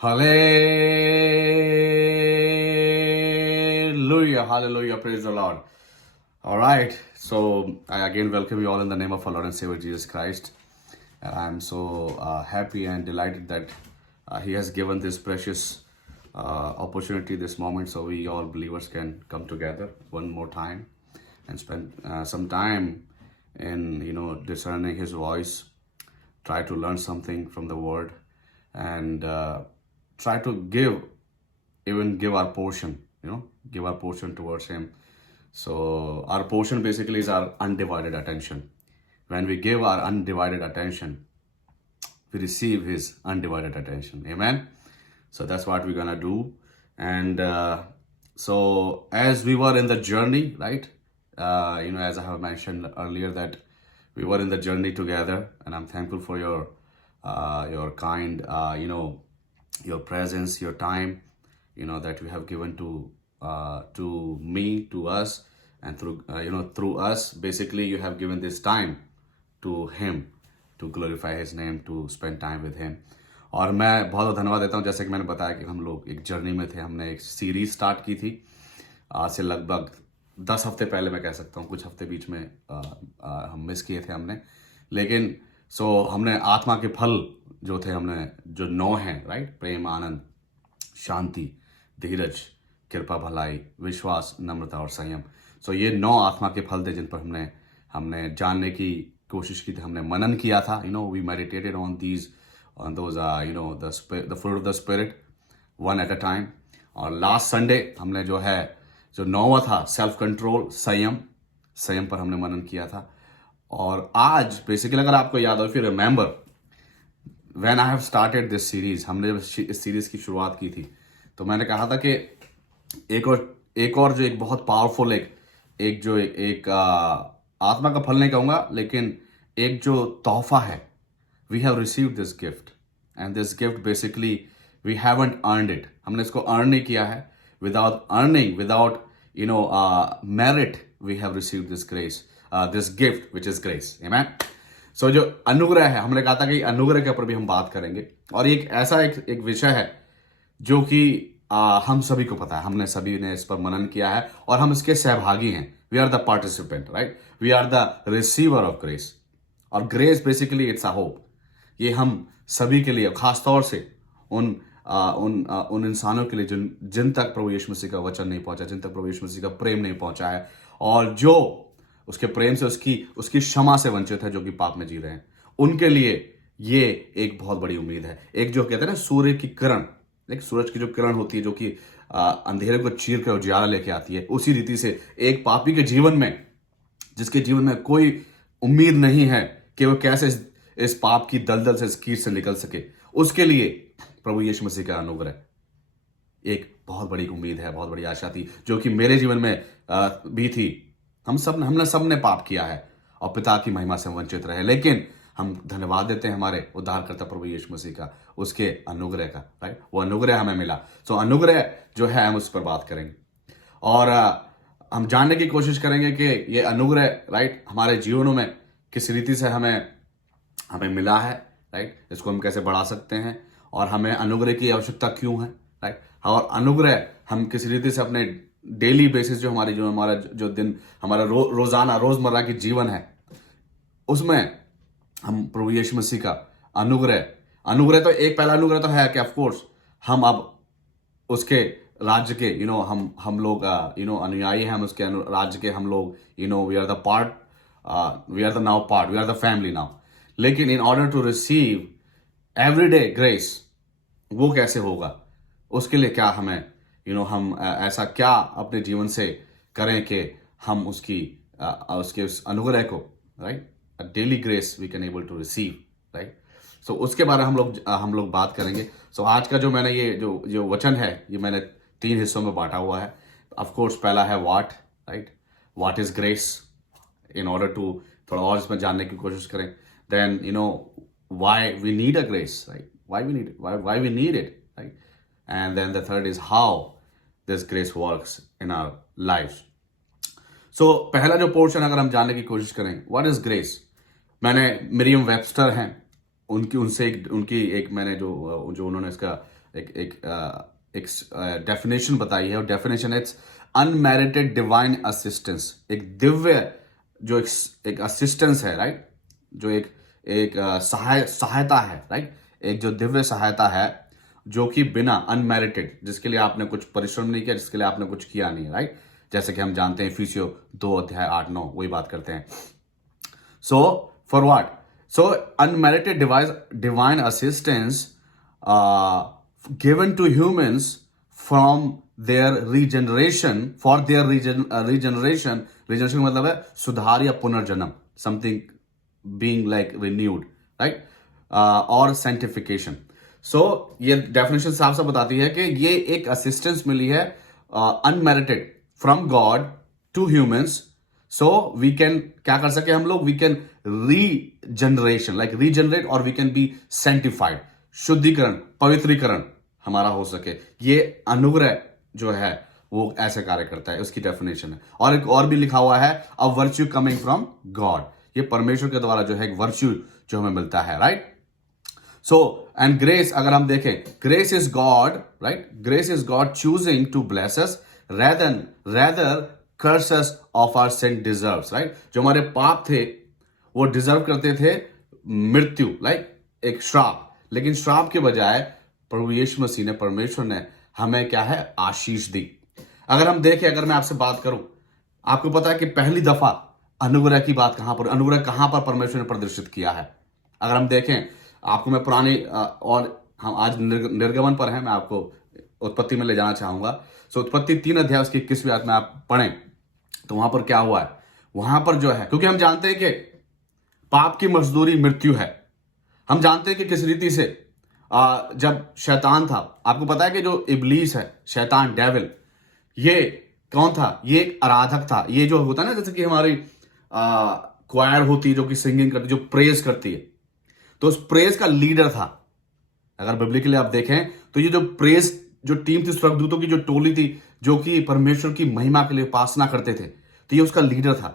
Hallelujah, hallelujah, praise the Lord. All right, so I again welcome you all in the name of our Lord and Savior Jesus Christ. And I'm so happy and delighted that He has given this precious opportunity, this moment, so we all believers can come together one more time and spend some time in discerning His voice, try to learn something from the Word, and try to give our portion, give our portion towards Him. So our portion basically is our undivided attention. When we give our undivided attention, we receive His undivided attention. Amen. So that's what we're gonna do. And so as we were in the journey, right? As I have mentioned earlier, that we were in the journey together, and I'm thankful for your kind, your presence, your time, that you have given to me, to us, and through us. Basically, you have given this time to Him, to glorify His name, to spend time with Him. और मैं बहुत धन्यवाद देता हूँ, जैसे कि मैंने बताया कि हम लोग एक जर्नी में थे. हमने एक सीरीज स्टार्ट की थी आज से लगभग 10 हफ्ते पहले, मैं कह सकता हूँ. कुछ हफ्ते बीच में हम मिस किए थे हमने, लेकिन हमने आत्मा के फल जो थे, हमने जो 9 हैं, राइट? प्रेम, आनंद, शांति, धीरज, कृपा, भलाई, विश्वास, नम्रता और संयम. ये 9 आत्मा के फल थे जिन पर हमने जानने की कोशिश की थी, हमने मनन किया था. We meditated on these, on those the fruit of the spirit, one at a time. और लास्ट संडे हमने जो 9वां था, सेल्फ कंट्रोल, संयम पर हमने मनन किया था. और आज बेसिकली, अगर आपको याद हो, if you remember, when I have started this series, हमने जब इस सीरीज की शुरुआत की थी, तो मैंने कहा था कि एक और जो एक बहुत पावरफुल एक आत्मा का फल नहीं कहूँगा, लेकिन एक जो तोहफा है, we have received this gift, and this gift basically we haven't earned it. हमने इसको earn नहीं किया है. Without earning, without merit, we have received this grace, this gift, which is grace. Amen. So जो अनुग्रह है, हमने कहा था कि अनुग्रह के ऊपर भी हम बात करेंगे. और एक ऐसा एक विषय है जो कि हम सभी को पता है, हमने सभी ने इस पर मनन किया है और हम इसके सहभागी हैं. We are the participant, right? We are the receiver of grace. और grace basically it's a hope. ये हम सभी के लिए, खास तौर से उन इंसानों के लिए जिन तक प्रभु यीशु मसीह का वचन नहीं पहुंचा, जिन तक प्रभु यीशु मसीह का प्रेम नहीं पहुंचा है, और जो उसके प्रेम से उसकी क्षमा से वंचित है, जो कि पाप में जी रहे हैं, उनके लिए ये एक बहुत बड़ी उम्मीद है. एक जो कहते हैं ना, सूर्य की किरण, एक सूरज की जो किरण होती है, जो कि अंधेरे को चीर कर उजियारा लेके आती है, उसी रीति से एक पापी के जीवन में, जिसके जीवन में कोई उम्मीद नहीं है कि वो कैसे इस पाप की दलदल से, इस कीट से निकल सके, उसके लिए प्रभु यीशु मसीह का अनुग्रह एक बहुत बड़ी उम्मीद है, बहुत बड़ी आशा थी, जो कि मेरे जीवन में भी थी. हमने सबने पाप किया है और पिता की महिमा से वंचित रहे, लेकिन हम धन्यवाद देते हैं हमारे उद्धारकर्ता प्रभु यीशु मसीह का, उसके अनुग्रह का, राइट? वो अनुग्रह हमें मिला. अनुग्रह जो है, हम उस पर बात करेंगे और हम जानने की कोशिश करेंगे कि ये अनुग्रह, राइट, हमारे जीवनों में किस रीति से हमें मिला है, राइट? इसको हम कैसे बढ़ा सकते हैं, और हमें अनुग्रह की आवश्यकता क्यों है, राइट? और अनुग्रह हम किस रीति से अपने डेली बेसिस, जो हमारा जो दिन, हमारा रोजाना रोजमर्रा की जीवन है, उसमें हम प्रभु यीशु मसीह का अनुग्रह तो एक पहला अनुग्रह तो है कि ऑफ कोर्स हम अब उसके राज्य के, हम लोग अनुयायी हैं, हम उसके राज्य के, हम लोग, we are the part, we are the now part, we are the family now. लेकिन in order to receive everyday grace, वो कैसे होगा, उसके लिए क्या हमें हम ऐसा क्या अपने जीवन से करें कि हम उसके उस अनुग्रह को, right, daily grace we can able to receive, right? उसके बारे में हम लोग बात करेंगे. आज का जो मैंने ये जो वचन है, ये मैंने 3 हिस्सों में बांटा हुआ है. ऑफ कोर्स पहला है what, right? What is grace, in order to थोड़ा और इसमें जानने की कोशिश करें. Then why we need a grace, right? Why we need it, right? And then the third is how this grace works in our lives. पहला जो portion अगर हम जानने की कोशिश करें, what is grace? मैंने मरियम वेबस्टर हैं, उनकी एक मैंने जो उन्होंने इसका एक डेफिनेशन बताई है, और definition it's unmerited divine assistance. एक दिव्य जो एक असिस्टेंस है, राइट, जो एक सहायता है, राइट, एक जो दिव्य सहायता है जो कि बिना अनमेरिटेड, जिसके लिए आपने कुछ परिश्रम नहीं किया, जिसके लिए आपने कुछ किया नहीं, राइट, जैसे कि हम जानते हैं इफिसियो 2:8-9 वही बात करते हैं। So for what? So unmerited divine assistance given to humans from their regeneration, for their regeneration का मतलब है सुधार या पुनर्जन्म, something being like renewed, right, और sanctification. So ये डेफिनेशन साफ साफ बताती है कि ये एक असिस्टेंस मिली है unmerited from God to humans, so we can क्या कर सके हम लोग, we can regeneration, like regenerate, और वी कैन बी सेंटिफाइड, शुद्धिकरण, पवित्रीकरण हमारा हो सके। ये अनुग्रह जो है वो ऐसे कार्य करता है, उसकी डेफिनेशन है। और एक और भी लिखा हुआ है, a virtue coming from God, ये परमेश्वर के द्वारा जो है एक वर्च्यू जो हमें मिलता है, राइट। सो एंड ग्रेस, अगर हम देखें, grace is God, right, grace is God choosing to bless us rather curses of our sin deserves, right. जो हमारे पाप थे वो डिजर्व करते थे मृत्यु, लाइक एक श्राप, लेकिन श्राप के बजाय प्रभु यीशु मसीह ने, परमेश्वर ने हमें क्या है, आशीष दी। अगर हम देखें, अगर मैं आपसे बात करूं, आपको पता है कि पहली दफा अनुग्रह की बात कहां पर, अनुग्रह कहां पर परमेश्वर ने प्रदर्शित किया है? अगर हम देखें, आपको मैं पुरानी और हम आज निर्गमन पर हैं, मैं आपको उत्पत्ति में ले जाना चाहूंगा। सो उत्पत्ति 3 उसकी 21वीं आयत में आप पढ़ें तो वहां पर क्या हुआ है, वहां पर जो है, क्योंकि हम जानते हैं कि पाप की मजदूरी मृत्यु है। हम जानते हैं कि किस रीति से जब शैतान था, आपको पता है कि जो इब्लीस है, शैतान, डेविल, ये कौन था? ये एक आराधक था। ये जो होता है ना, जैसे कि हमारी क्वायर होती है जो कि सिंगिंग करती, जो प्रेज करती है, तो उस प्रेज का लीडर था। अगर बिब्लिकली आप देखें तो ये जो प्रेज जो टीम थी, स्वर्गदूतों की जो टोली थी, जो कि परमेश्वर की महिमा के लिए उपासना करते थे, तो ये उसका लीडर था।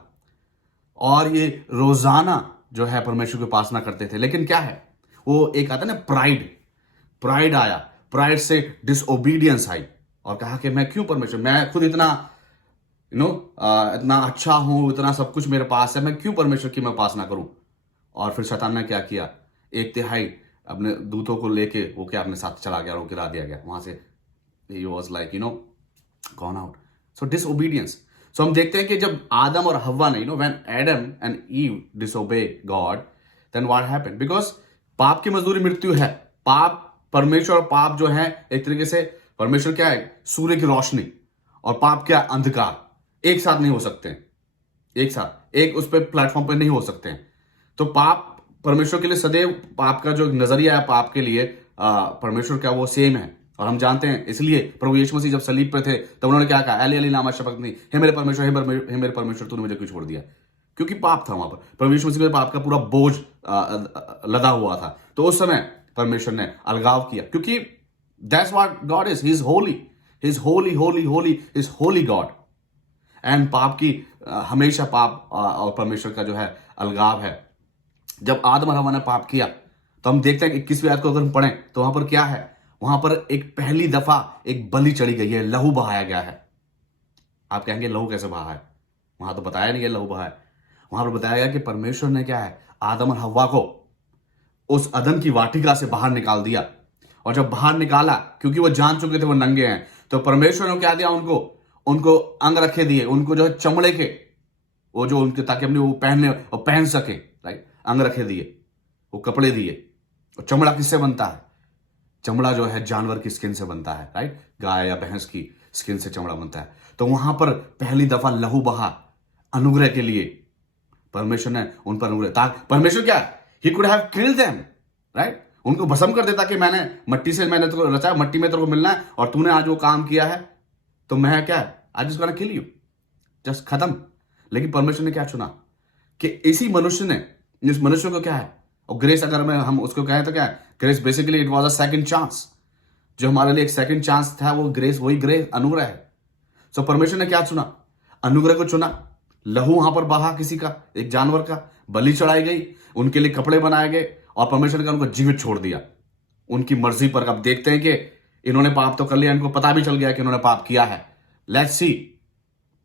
और ये रोजाना जो है परमेश्वर की उपासना करते थे। लेकिन क्या है, वो एक आता है ना, प्राइड आया, प्राइड से डिसओबीडियंस आई, और कहा कि मैं क्यों परमेश्वर, मैं खुद इतना इतना अच्छा हूं, इतना सब कुछ मेरे पास है, मैं क्यों परमेश्वर की मैं उपासना करूं? और फिर शैतान ने क्या किया, 1/3 अपने दूतों को लेके वो क्या अपने साथ चला गया और गिरा दिया गया वहां से। he was like gone out. So disobedience. So हम देखते हैं कि जब आदम और हव्वा ने, when Adam and Eve disobey God, then what happened? Because पाप की मजदूरी मृत्यु है। पाप, परमेश्वर और पाप जो है एक तरीके से, परमेश्वर क्या है, सूर्य की रोशनी, और पाप क्या, अंधकार, एक साथ नहीं हो सकते हैं, एक साथ एक उस पर प्लेटफॉर्म पर नहीं हो सकते हैं। तो पाप परमेश्वर के लिए सदैव, पाप का जो नजरिया है पाप के लिए, परमेश्वर क्या, वो सेम है। और हम जानते हैं, इसलिए प्रभु यीशु मसीह जब सलीब पे थे तब उन्होंने क्या कहा, एली एली लामा शबक्तनी, हे मेरे परमेश्वर, हे मेरे परमेश्वर, तूने मुझे क्यों छोड़ दिया? क्योंकि पाप था वहां पर, प्रभु यीशु मसीह पे पाप का पूरा बोझ लदा हुआ था। तो उस समय परमेश्वर ने अलगाव किया, क्योंकि that's what God is, he is Holi, he is Holi Holi Holi, is Holi God. And पाप की हमेशा पाप और परमेश्वर का जो है अलगाव है। जब आदम और हव्वा ने पाप किया तो हम देखते हैं कि 21वीं आयत को अगर हम पढ़ें तो वहां पर क्या है, वहां पर एक पहली दफा एक बलि चढ़ी गई है, लहू बहाया गया है। आप कहेंगे लहू कैसे बहा है? वहां तो बताया नहीं है लहू बहा है। वहां पर बताया गया कि परमेश्वर ने क्या है, आदम और हव्वा को उस अदन की वाटिका से बाहर निकाल दिया। और जब बाहर निकाला, क्योंकि वो जान चुके थे वो नंगे हैं, तो परमेश्वर ने क्या दिया उनको अंग रखे दिए, उनको जो है चमड़े के, वो जो उनके, ताकि अपने वो पहन सके, राइट, अंग रखे दिए, वो कपड़े दिए। और चमड़ा किससे बनता है? चमड़ा जो है जानवर की स्किन से बनता है, राइट, गाय या भैंस की स्किन से चमड़ा बनता है। तो वहां पर पहली दफा लहू बहा अनुग्रह के लिए। परमेश्वर ने उन पर अनुग्रह, परमेश्वर क्या, he could have killed them, right, उनको भस्म कर देता कि मैंने मट्टी से, मैंने तेरे को रचा, मट्टी में तेरे को मिलना है, और तूने आज वो काम किया है, तो मैं क्या, आज इसको किल यू, जस्ट खत्म। लेकिन परमेश्वर ने क्या चुना कि इसी मनुष्य ने, इस मनुष्य को क्या है, और ग्रेस अगर हम उसको कहें तो क्या है, grace basically it was a second chance. जो हमारे लिए एक सेकंड चांस था, वो ग्रेस, वही ग्रेस अनुग्रह है। सो परमेश्वर ने क्या चुना, अनुग्रह को चुना। लहू वहां पर बहा, किसी का, एक जानवर का, बलि चढ़ाई गई, उनके लिए कपड़े बनाए गए, और परमेश्वर ने उनको जीवित छोड़ दिया उनकी मर्जी पर। अब देखते हैं कि इन्होंने पाप तो कर लिया, इनको पता भी चल गया कि इन्होंने पाप किया है। लेट्स सी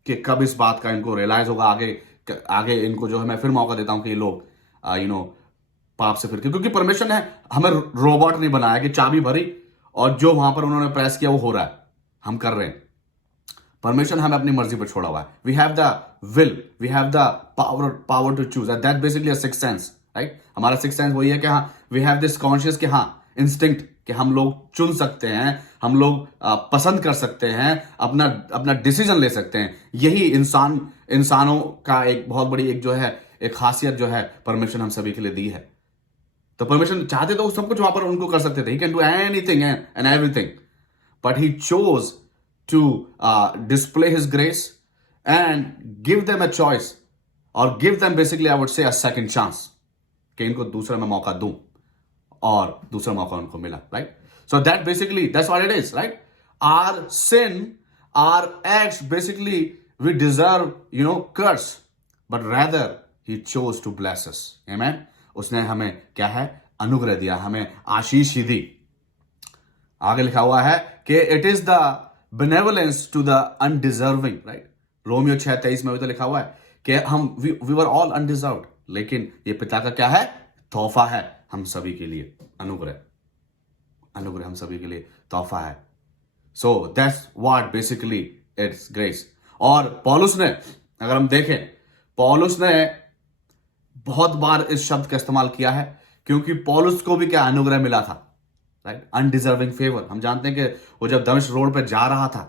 कि कब इस बात का इनको रियलाइज होगा। आगे इनको जो है मैं फिर मौका देता हूं कि ये लोग पाप से फिर, क्योंकि परमेश्वर ने हमें रोबोट नहीं बनाया कि चाबी भरी और जो वहां पर उन्होंने प्रेस किया वो हो रहा है, हम कर रहे हैं। परमेश्वर ने हमें अपनी मर्जी पर छोड़ा हुआ है। We have the will, we have the power to choose, that basically a sixth sense, right. हमारा सिक्स्थ सेंस वही है कि हाँ, वी हैव दिस कॉन्शियस कि हाँ, इंस्टिंक्ट कि हम लोग चुन सकते हैं, हम लोग पसंद कर सकते हैं, अपना डिसीजन ले सकते हैं। यही इंसानों का एक बहुत बड़ी एक खासियत जो है परमेश्वर हम सभी के लिए दी है। तो परमेश्वर चाहते तो सब कुछ वहां पर उनको कर सकते थे, he can do anything and everything, but he chose to display his grace and give them a choice, और give them basically I would say a second chance, कि इनको दूसरा मैं मौका दूं, और दूसरा मौका उनको मिला, right. So that basically that's what it is, right. Our sin, our acts, basically we deserve curse, but rather he chose to bless us, amen. उसने हमें क्या है, अनुग्रह दिया, हमें आशीष ही दी। आगे लिखा हुआ है कि it is the benevolence to the undeserving, right. रोमियो 6:23 में भी तो लिखा हुआ है कि हम वी वर ऑल अनडिजर्व्ड, लेकिन ये पिता का क्या है, तोहफा है हम सभी के लिए, अनुग्रह हम सभी के लिए तोहफा है। So that's what basically it's grace. और पौलुस ने, अगर हम देखें, पौलुस ने बहुत बार इस शब्द का इस्तेमाल किया है, क्योंकि पौलुस को भी क्या अनुग्रह मिला था, राइट, अनडिजर्विंग फेवर। हम जानते हैं कि वो जब दमिश्क रोड पर जा रहा था,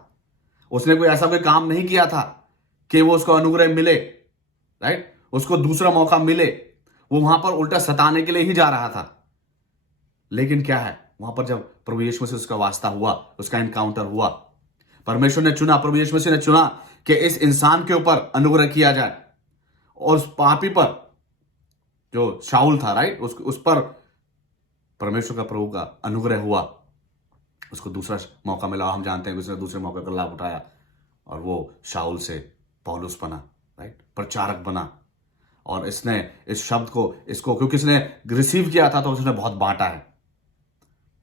उसने कोई ऐसा कोई काम नहीं किया था कि वो उसको अनुग्रह मिले, राइट, उसको दूसरा मौका मिले। वो वहां पर उल्टा सताने के लिए ही जा रहा था। लेकिन क्या है, वहां पर जब प्रभु यीशु मसीह से उसका वास्ता हुआ, उसका एनकाउंटर हुआ, परमेश्वर ने चुना, प्रभु यीशु मसीह ने चुना कि इस इंसान के ऊपर अनुग्रह किया जाए, और उस पापी पर जो शाऊल था, राइट, उस पर परमेश्वर का, प्रभु का अनुग्रह हुआ, उसको दूसरा मौका मिला। हम जानते हैं कि उसने दूसरे मौके का लाभ उठाया, और वो शाऊल से पौलुस बना, राइट, प्रचारक बना। और इसने इस शब्द को, इसको क्योंकि इसने रिसीव किया था, तो उसने बहुत बांटा है,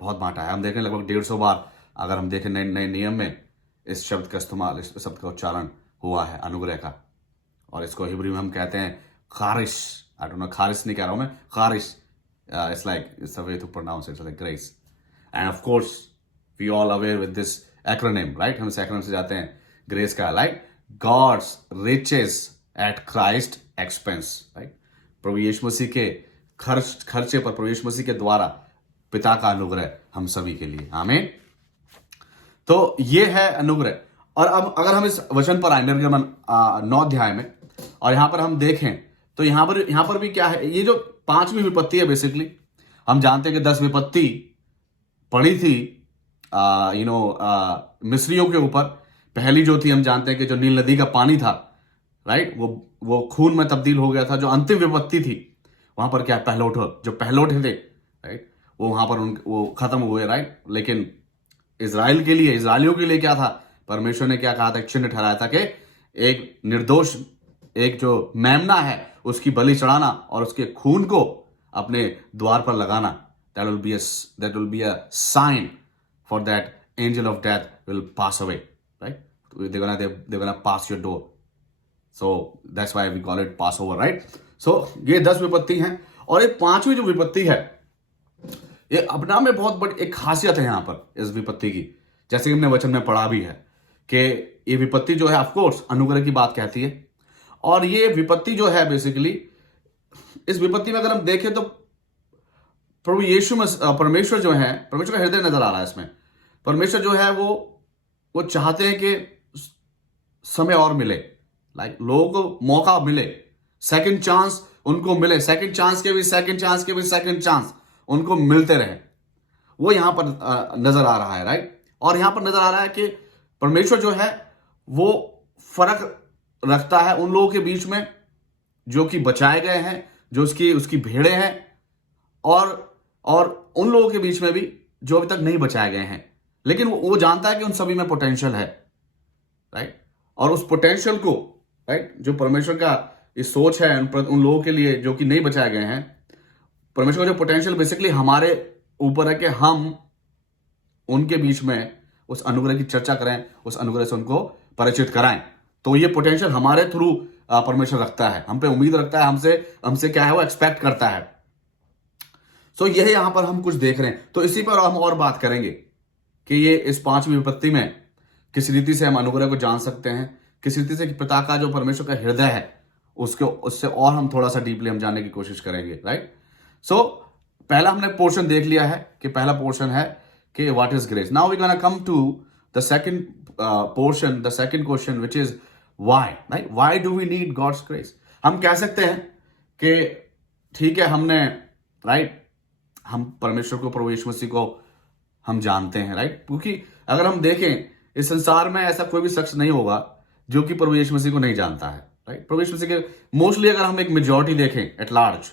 बहुत बांटा है। हम देखें लगभग 150 बार, अगर हम देखें नए नियम में, इस शब्द का इस्तेमाल, इस शब्द का उच्चारण हुआ है, अनुग्रह का। और इसको हिब्रू में हम कहते हैं खारिश। आई डोंट नो, खारिश नहीं कह रहा हूं मैं, खारिश। It's like, it's a way to pronounce it's like grace. And of course we all aware with this acronym, right. हम इस एक्रोनिम से जाते हैं ग्रेस का, like God's riches at Christ expense, right. प्रभु यीशु मसीह के खर्चे पर, प्रभु यीशु मसीह के द्वारा पिता का अनुग्रह हम सभी के लिए, आमीन। तो ये है अनुग्रह। और अब अगर हम इस वचन पर आए, निर्गमन 9 अध्याय में, और यहां पर हम देखें, तो यहां पर भी क्या है, ये जो 5वीं विपत्ति है, बेसिकली हम जानते हैं कि 10 विपत्ति पड़ी थी मिस्रियों के ऊपर। पहली जो थी, हम जानते हैं कि जो नील नदी का पानी था, राइट, वो खून में तब्दील हो गया था। जो अंतिम विपत्ति थी, वहां पर क्या, जो पहलौठे थे, राइट, वो वहां पर वो खत्म हुए, राइट। लेकिन इजरायलियों के लिए क्या था, परमेश्वर ने क्या कहा था, एक चिन्ह ठहराया था कि एक निर्दोष, एक जो मेमना है, उसकी बलि चढ़ाना और उसके खून को अपने द्वार पर लगाना, that will be a sign for that angel of death will pass away, right? They're gonna pass your door, so that's why we call it Passover, right? So ये 10 विपत्ति हैं, और एक 5वीं जो विपत्ति है, ये अपना में बहुत बड़ी एक खासियत है यहां पर इस विपत्ति की। जैसे कि हमने वचन में पढ़ा भी है कि ये विपत्ति जो है, ऑफ कोर्स अनुग्रह की बात कहती है। और ये विपत्ति जो है, बेसिकली इस विपत्ति में अगर हम देखें तो प्रभु यीशु में परमेश्वर जो है, परमेश्वर का हृदय नजर आ रहा है इसमें। परमेश्वर जो है वो चाहते हैं कि समय और मिले, लाइक लोगों को मौका मिले, सेकंड चांस उनको मिले, सेकंड चांस के भी सेकंड चांस उनको मिलते रहे। वो यहां पर नजर आ रहा है, राइट। और यहां पर नजर आ रहा है कि परमेश्वर जो है वो फर्क रखता है उन लोगों के बीच में जो कि बचाए गए हैं, जो उसकी भेड़े हैं, और उन लोगों के बीच में भी जो अभी तक नहीं बचाए गए हैं। लेकिन वो जानता है कि उन सभी में पोटेंशियल है, राइट। और उस पोटेंशियल को, राइट, जो परमेश्वर का इस सोच है उन लोगों के लिए जो कि नहीं बचाए गए हैं, परमेश्वर का जो पोटेंशियल बेसिकली हमारे ऊपर है कि हम उनके बीच में उस अनुग्रह की चर्चा करें, उस अनुग्रह से उनको परिचित कराएं। तो ये पोटेंशियल हमारे थ्रू परमेश्वर रखता है, हम पे उम्मीद रखता है, हमसे क्या है वो एक्सपेक्ट करता है। सो यही यहां पर हम कुछ देख रहे हैं। तो इसी पर हम और बात करेंगे कि ये इस 5वीं विपत्ति में किस रीति से हम अनुग्रह को जान सकते हैं, किस रीति से पिता का जो परमेश्वर का हृदय है उससे और हम थोड़ा सा डीपली हम जानने की कोशिश करेंगे, राइट। सो पहला हमने पोर्शन देख लिया है कि पहला पोर्शन है कि what is grace. Now we gonna come to the second portion, the second question which is why, right. Why do we need God's grace. हम कह सकते हैं कि ठीक है, हमने राइट हम परमेश्वर को, प्रभु यीशु मसीह को हम जानते हैं, राइट। क्योंकि अगर हम देखें इस संसार में ऐसा कोई भी शख्स नहीं होगा जो कि प्रभु यीशु मसीह को नहीं जानता है, राइट। प्रभु यीशु मसीह के मोस्टली अगर हम एक मेजॉरिटी देखें at large,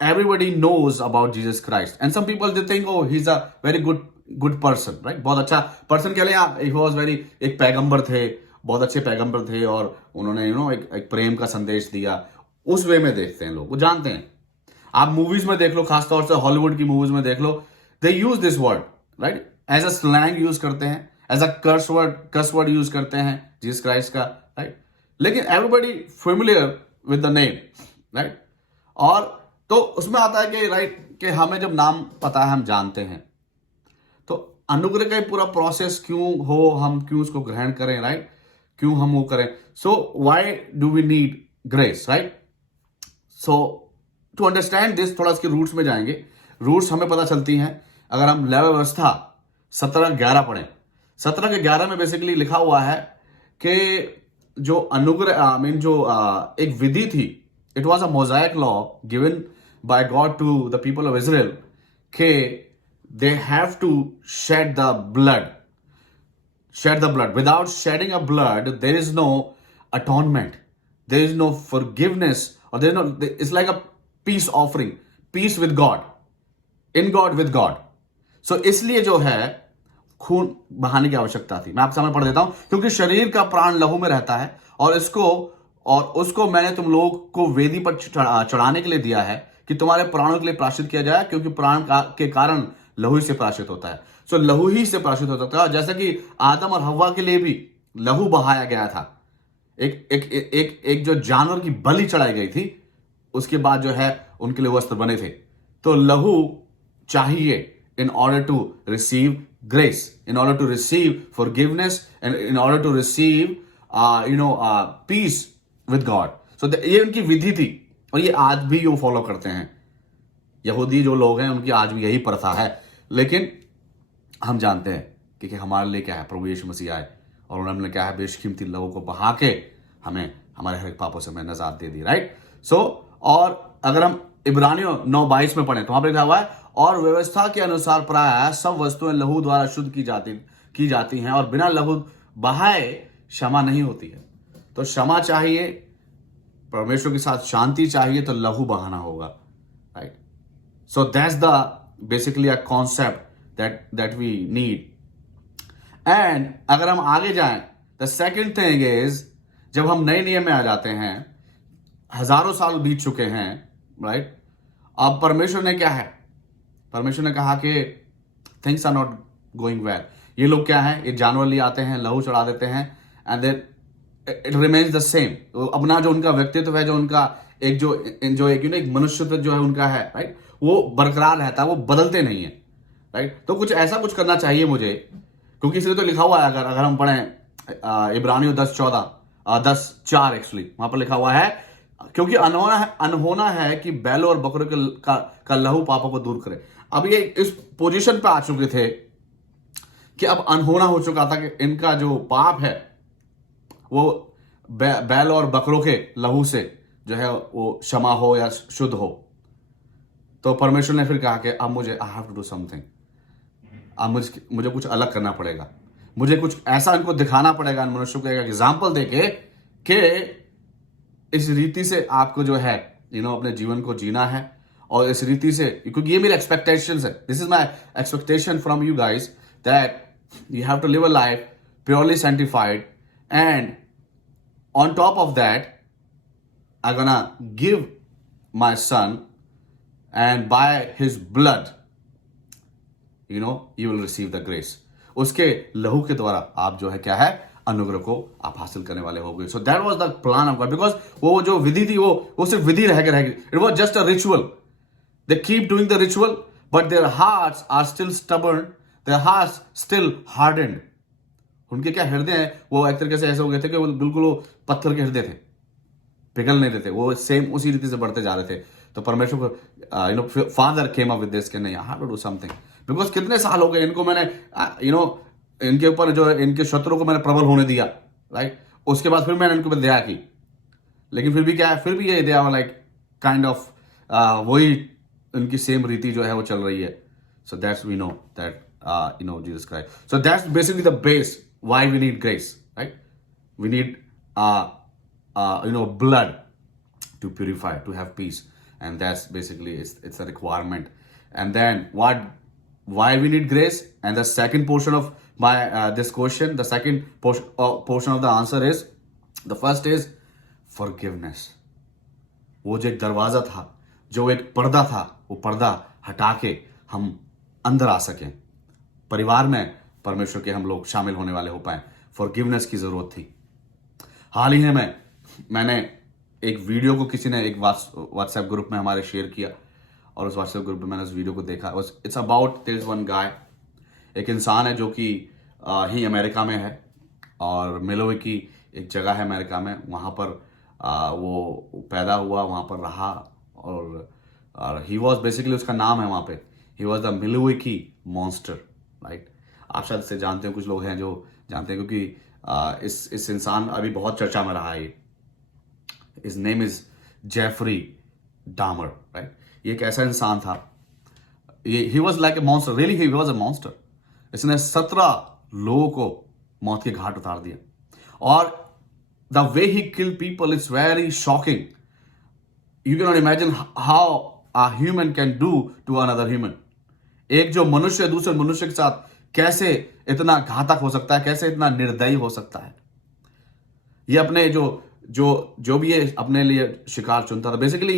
everybody knows about Jesus Christ and some people they think oh he's a very good person, right। बहुत अच्छा पर्सन कह लें आप, he was very एक पैगंबर थे, बहुत अच्छे पैगंबर थे और उन्होंने एक प्रेम का संदेश दिया। उस वे में देखते हैं लोग, वो जानते हैं। आप मूवीज में देख लो, खासतौर से हॉलीवुड की मूवीज में देख लो, they use this word right as a slang use करते हैं, as a curse word use करते हैं जीसस क्राइस्ट का, राइट। लेकिन everybody familiar with the name, right. और तो उसमें आता है कि राइट कि हमें जब नाम पता है, हम जानते हैं, तो अनुग्रह का पूरा प्रोसेस क्यों हो, हम क्यों उसको ग्रहण करें, राइट, क्यों हम वो करें। So why do we need grace, right. So to understand this, थोड़ा इसके रूट्स में जाएंगे। रूट्स हमें पता चलती हैं अगर हम लय व्यवस्था 17-11 पढ़ें। 17 के 11 में बेसिकली लिखा हुआ है कि जो अनुग्रह जो एक विधि थी, it was a Mosaic law given by God to the people of Israel, they have to shed the blood. Without shedding a blood, there is no atonement. There is no forgiveness, or there is no. It's like a peace offering, peace with God, in God with God. So इसलिए जो है खून बहाने की आवश्यकता थी। मैं आपके सामने पढ़ देता हूं, क्योंकि शरीर का प्राण लहू में रहता है और उसको मैंने तुम लोग को वेदी पर चढ़ाने के लिए दिया है कि तुम्हारे प्राणों के लिए प्रायश्चित किया जाए, क्योंकि प्राण के कारण लहू ही से प्रायश्चित होता है। सो लहू ही से प्रायश्चित होता था, जैसा कि आदम और हव्वा के लिए भी लहू बहाया गया था। एक जो जानवर की बलि चढ़ाई गई थी, उसके बाद जो है उनके लिए वस्त्र बने थे। तो लहू चाहिए in order to receive grace, in order to receive forgiveness and in order to receive peace with God. So ये उनकी विधि थी और ये आज भी वो फॉलो करते हैं। यहूदी जो लोग हैं उनकी आज भी यही प्रथा है। लेकिन हम जानते हैं कि हमारे लिए क्या है, प्रभु यीशु मसीह आए और उन्होंने क्या है, बेशकीमती लहू को बहा के हमें हमारे हर एक पापों से हमें नजात दे दी, राइट। सो और अगर हम इब्रानियों 9:22 में पढ़ें तो वहां पर लिखा हुआ है, और व्यवस्था के अनुसार प्राय सब वस्तुएं लहू द्वारा शुद्ध की जाती हैं और बिना लहू बहाए क्षमा नहीं होती है। तो क्षमा चाहिए, परमेश्वर के साथ शांति चाहिए, तो लहू बहाना होगा, right. So that's the basically a concept that we need. And अगर हम आगे जाएं, द सेकंड थिंग इज, जब हम नए नियम में आ जाते हैं, हजारों साल बीत चुके हैं, राइट। अब परमेश्वर ने क्या है, परमेश्वर ने कहा कि things are not going well. ये लोग क्या है, ये जानवर ले आते हैं, लहू चढ़ा देते हैं, and then it remains the same. अपना जो उनका व्यक्तित्व है, जो उनका एक मनुष्यत्व जो है उनका है, राइट, वो बरकरार रहता है, वो बदलते नहीं है, राइट। तो कुछ ऐसा कुछ करना चाहिए मुझे, क्योंकि इसलिए तो लिखा हुआ है, अगर हम पढ़ें इब्रानियों 10:4 एक्चुअली वहां पर लिखा हुआ है, क्योंकि अनहोना है कि बैलों और बकरों का लहू पापों को दूर करे। अब ये इस पोजीशन पे आ चुके थे कि अब अनहोना हो चुका था कि इनका जो पाप है वो बैल और बकरों के लहू से जो है वो क्षमा हो या शुद्ध हो। तो परमेश्वर ने फिर कहा कि अब मुझे I have to do something, अब मुझे कुछ अलग करना पड़ेगा, मुझे कुछ ऐसा इनको दिखाना पड़ेगा, इन मनुष्यों को एक एग्जाम्पल देके कि इस रीति से आपको जो है अपने जीवन को जीना है, और इस रीति से, क्योंकि ये मेरी एक्सपेक्टेशन है, this is my expectation from you guys, that you have to live a life purely sanctified, and on top of that, I'm gonna give my son, and by his blood, you will receive the grace. उसके लहू के द्वारा आप जो है क्या है, अनुग्रह को आप हासिल करने वाले हो गए. So that was the plan of God, because वो जो विधि थी वो सिर्फ विधि रह गई. It was just a ritual. They keep doing the ritual, but their hearts are still stubborn. Their hearts still hardened. उनके क्या हृदय हैं, वो एक तरीके से ऐसे हो गए थे कि वो बिल्कुल वो पत्थर के हृदय थे, पिघल नहीं रहे थे. वो सेम उसी रीति से बढ़ते जा रहे थे. तो परमेश्वर को father came up with this कि नहीं, I have to do something. Because कितने साल हो गए इनको मैंने इनके ऊपर जो इनके शत्रुओं को मैंने प्रबल होने दिया, राइट. उसके बाद फिर मैंने इनके ऊपर दया की, लेकिन फिर भी क्या है, फिर भी ये दया लाइक काइंड ऑफ वही उनकी सेम रीति जो है वो चल रही है. So that's we know that Jesus Christ. So that's basically the base why we need grace, right. We need blood to purify, to have peace, and that's basically it's a requirement. And then why we need grace, and the second portion of my this question, the second portion of the answer is, the first is forgiveness. वो जो एक दरवाजा था, जो एक पर्दा था, वो पर्दा हटा के हम अंदर आ सकें, परिवार में परमेश्वर के हम लोग शामिल होने वाले हो पाए. फॉरगिवनेस की जरूरत थी. हाल ही में मैंने एक वीडियो को किसी ने एक व्हाट्सएप ग्रुप में हमारे शेयर किया, और उस व्हाट्सएप ग्रुप में मैंने उस वीडियो को देखा. It's about their is one guy, एक इंसान है जो कि ही अमेरिका में है, और मिलोकी एक जगह है अमेरिका में, वहाँ पर वो पैदा हुआ, वहाँ पर रहा, और ही वॉज बेसिकली, उसका नाम है वहाँ पे, he was the Moloch monster, right. आप शायद से जानते हो, कुछ लोग हैं जो जानते हैं, क्योंकि इस इंसान अभी बहुत चर्चा में रहा है. His name is Jeffrey Dahmer, right? ये एक ऐसा इंसान था, he was like a monster, really he was a monster. इसने 17 लोगों को मौत के घाट उतार दिया, और the way he killed people is very shocking. You cannot imagine how a human can do to another human. एक जो मनुष्य दूसरे मनुष्य के साथ कैसे इतना घातक हो सकता है, कैसे इतना निर्दयी हो सकता है. ये अपने जो भी ये अपने लिए शिकार चुनता था. बेसिकली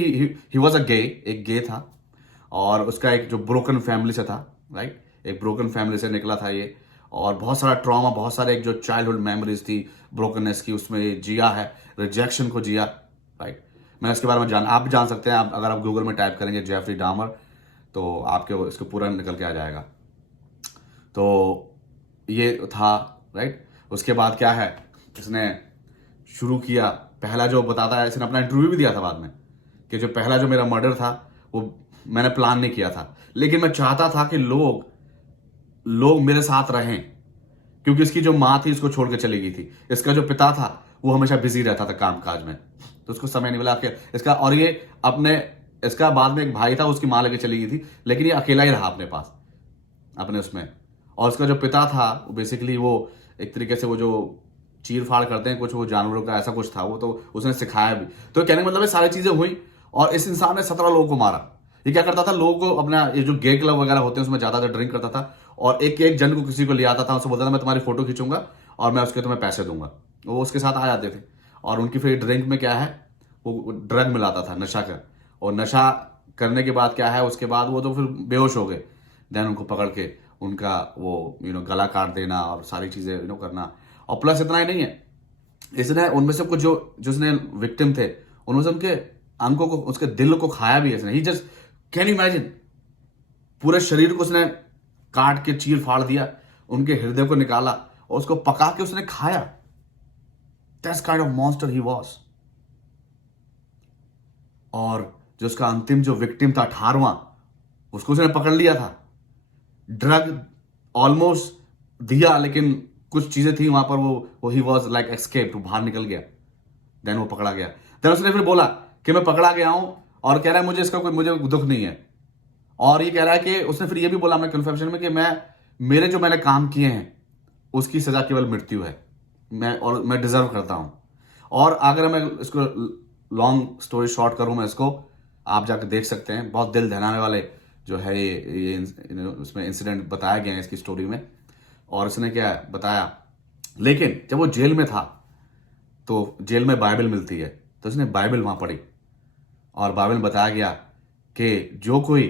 ही वॉज एक गे था, और उसका एक जो ब्रोकन फैमिली से था, राइट. एक ब्रोकन फैमिली से निकला था ये, और बहुत सारा ट्रॉमा, बहुत सारे एक जो चाइल्डहुड मेमोरीज थी ब्रोकननेस की, उसमें जिया है, रिजेक्शन को जिया, राइट. मैं इसके बारे में आप भी जान सकते हैं. अगर आप गूगल में टाइप करेंगे जेफरी डामर, तो आपके इसको पूरा निकल के आ जाएगा. तो ये था, राइट. उसके बाद क्या है, इसने शुरू किया, पहला जो बताता है, इसने अपना इंटरव्यू भी दिया था बाद में, कि जो पहला जो मेरा मर्डर था वो मैंने प्लान नहीं किया था, लेकिन मैं चाहता था कि लोग मेरे साथ रहें, क्योंकि इसकी जो माँ थी इसको छोड़ के चली गई थी. इसका जो पिता था वो हमेशा बिजी रहता था काम काज में, तो उसको समय नहीं मिला इसका. और ये इसका बाद में एक भाई था, उसकी माँ लेके चली गई थी, लेकिन ये अकेला ही रहा अपने पास, अपने उसमें. और उसका जो पिता था बेसिकली वो एक तरीके से वो जो चीर फाड़ करते हैं कुछ, वो जानवरों का ऐसा कुछ था, वो तो उसने सिखाया भी. तो कहने का मतलब है सारी चीजें हुई, और इस इंसान ने 17 लोगों को मारा. ये क्या करता था, लोगों को अपना ये जो गे क्लब वगैरह होते हैं उसमें जाता था, ड्रिंक करता था, और एक जन को किसी को ले आता था, उसको बोलता था मैं तुम्हारी फोटो खींचूंगा और मैं उसके तुम्हें पैसे दूंगा. वो उसके साथ आ जाते थे, और उनकी फिर ड्रिंक में क्या है, वो ड्रग मिलाता था, नशा कर. और नशा करने के बाद क्या है, उसके बाद वो तो फिर बेहोश हो गए. देन उनको पकड़ के उनका वो गला काट देना और सारी चीजें करना. और प्लस इतना ही नहीं है, इसने उनमें से कुछ जिसने विक्टिम थे, उनमें से उनके अंगों को, उसके दिल को खाया भी इसने. ही जस्ट कैन यू इमेजिन, पूरे शरीर को उसने काट के चीर फाड़ दिया, उनके हृदय को निकाला और उसको पका के उसने खाया. That's kind of monster he was. और जो उसका अंतिम जो विक्टिम था 18वां, उसको उसने पकड़ लिया था. ड्रग ऑलमोस्ट दिया, लेकिन कुछ चीजें थी वहां पर, वो ही वॉज लाइक एस्केप, बाहर निकल गया. देन वो पकड़ा गया. देन उसने फिर बोला कि मैं पकड़ा गया हूं, और कह रहा है मुझे मुझे दुख नहीं है. और ये कह रहा है कि उसने फिर ये भी बोला अपने कन्फेशन में कि मैंने काम किए हैं उसकी सजा केवल मृत्यु है, मैं डिजर्व करता हूं. और अगर मैं इसको लॉन्ग स्टोरी शॉर्ट करूं, मैं इसको आप जाकर देख सकते हैं. बहुत दिल दहलाने वाले जो है ये उसमें इंसिडेंट बताया गया है इसकी स्टोरी में. और उसने क्या बताया, लेकिन जब वो जेल में था तो जेल में बाइबल मिलती है, तो उसने बाइबल वहां पढ़ी, और बाइबल में बताया गया कि जो कोई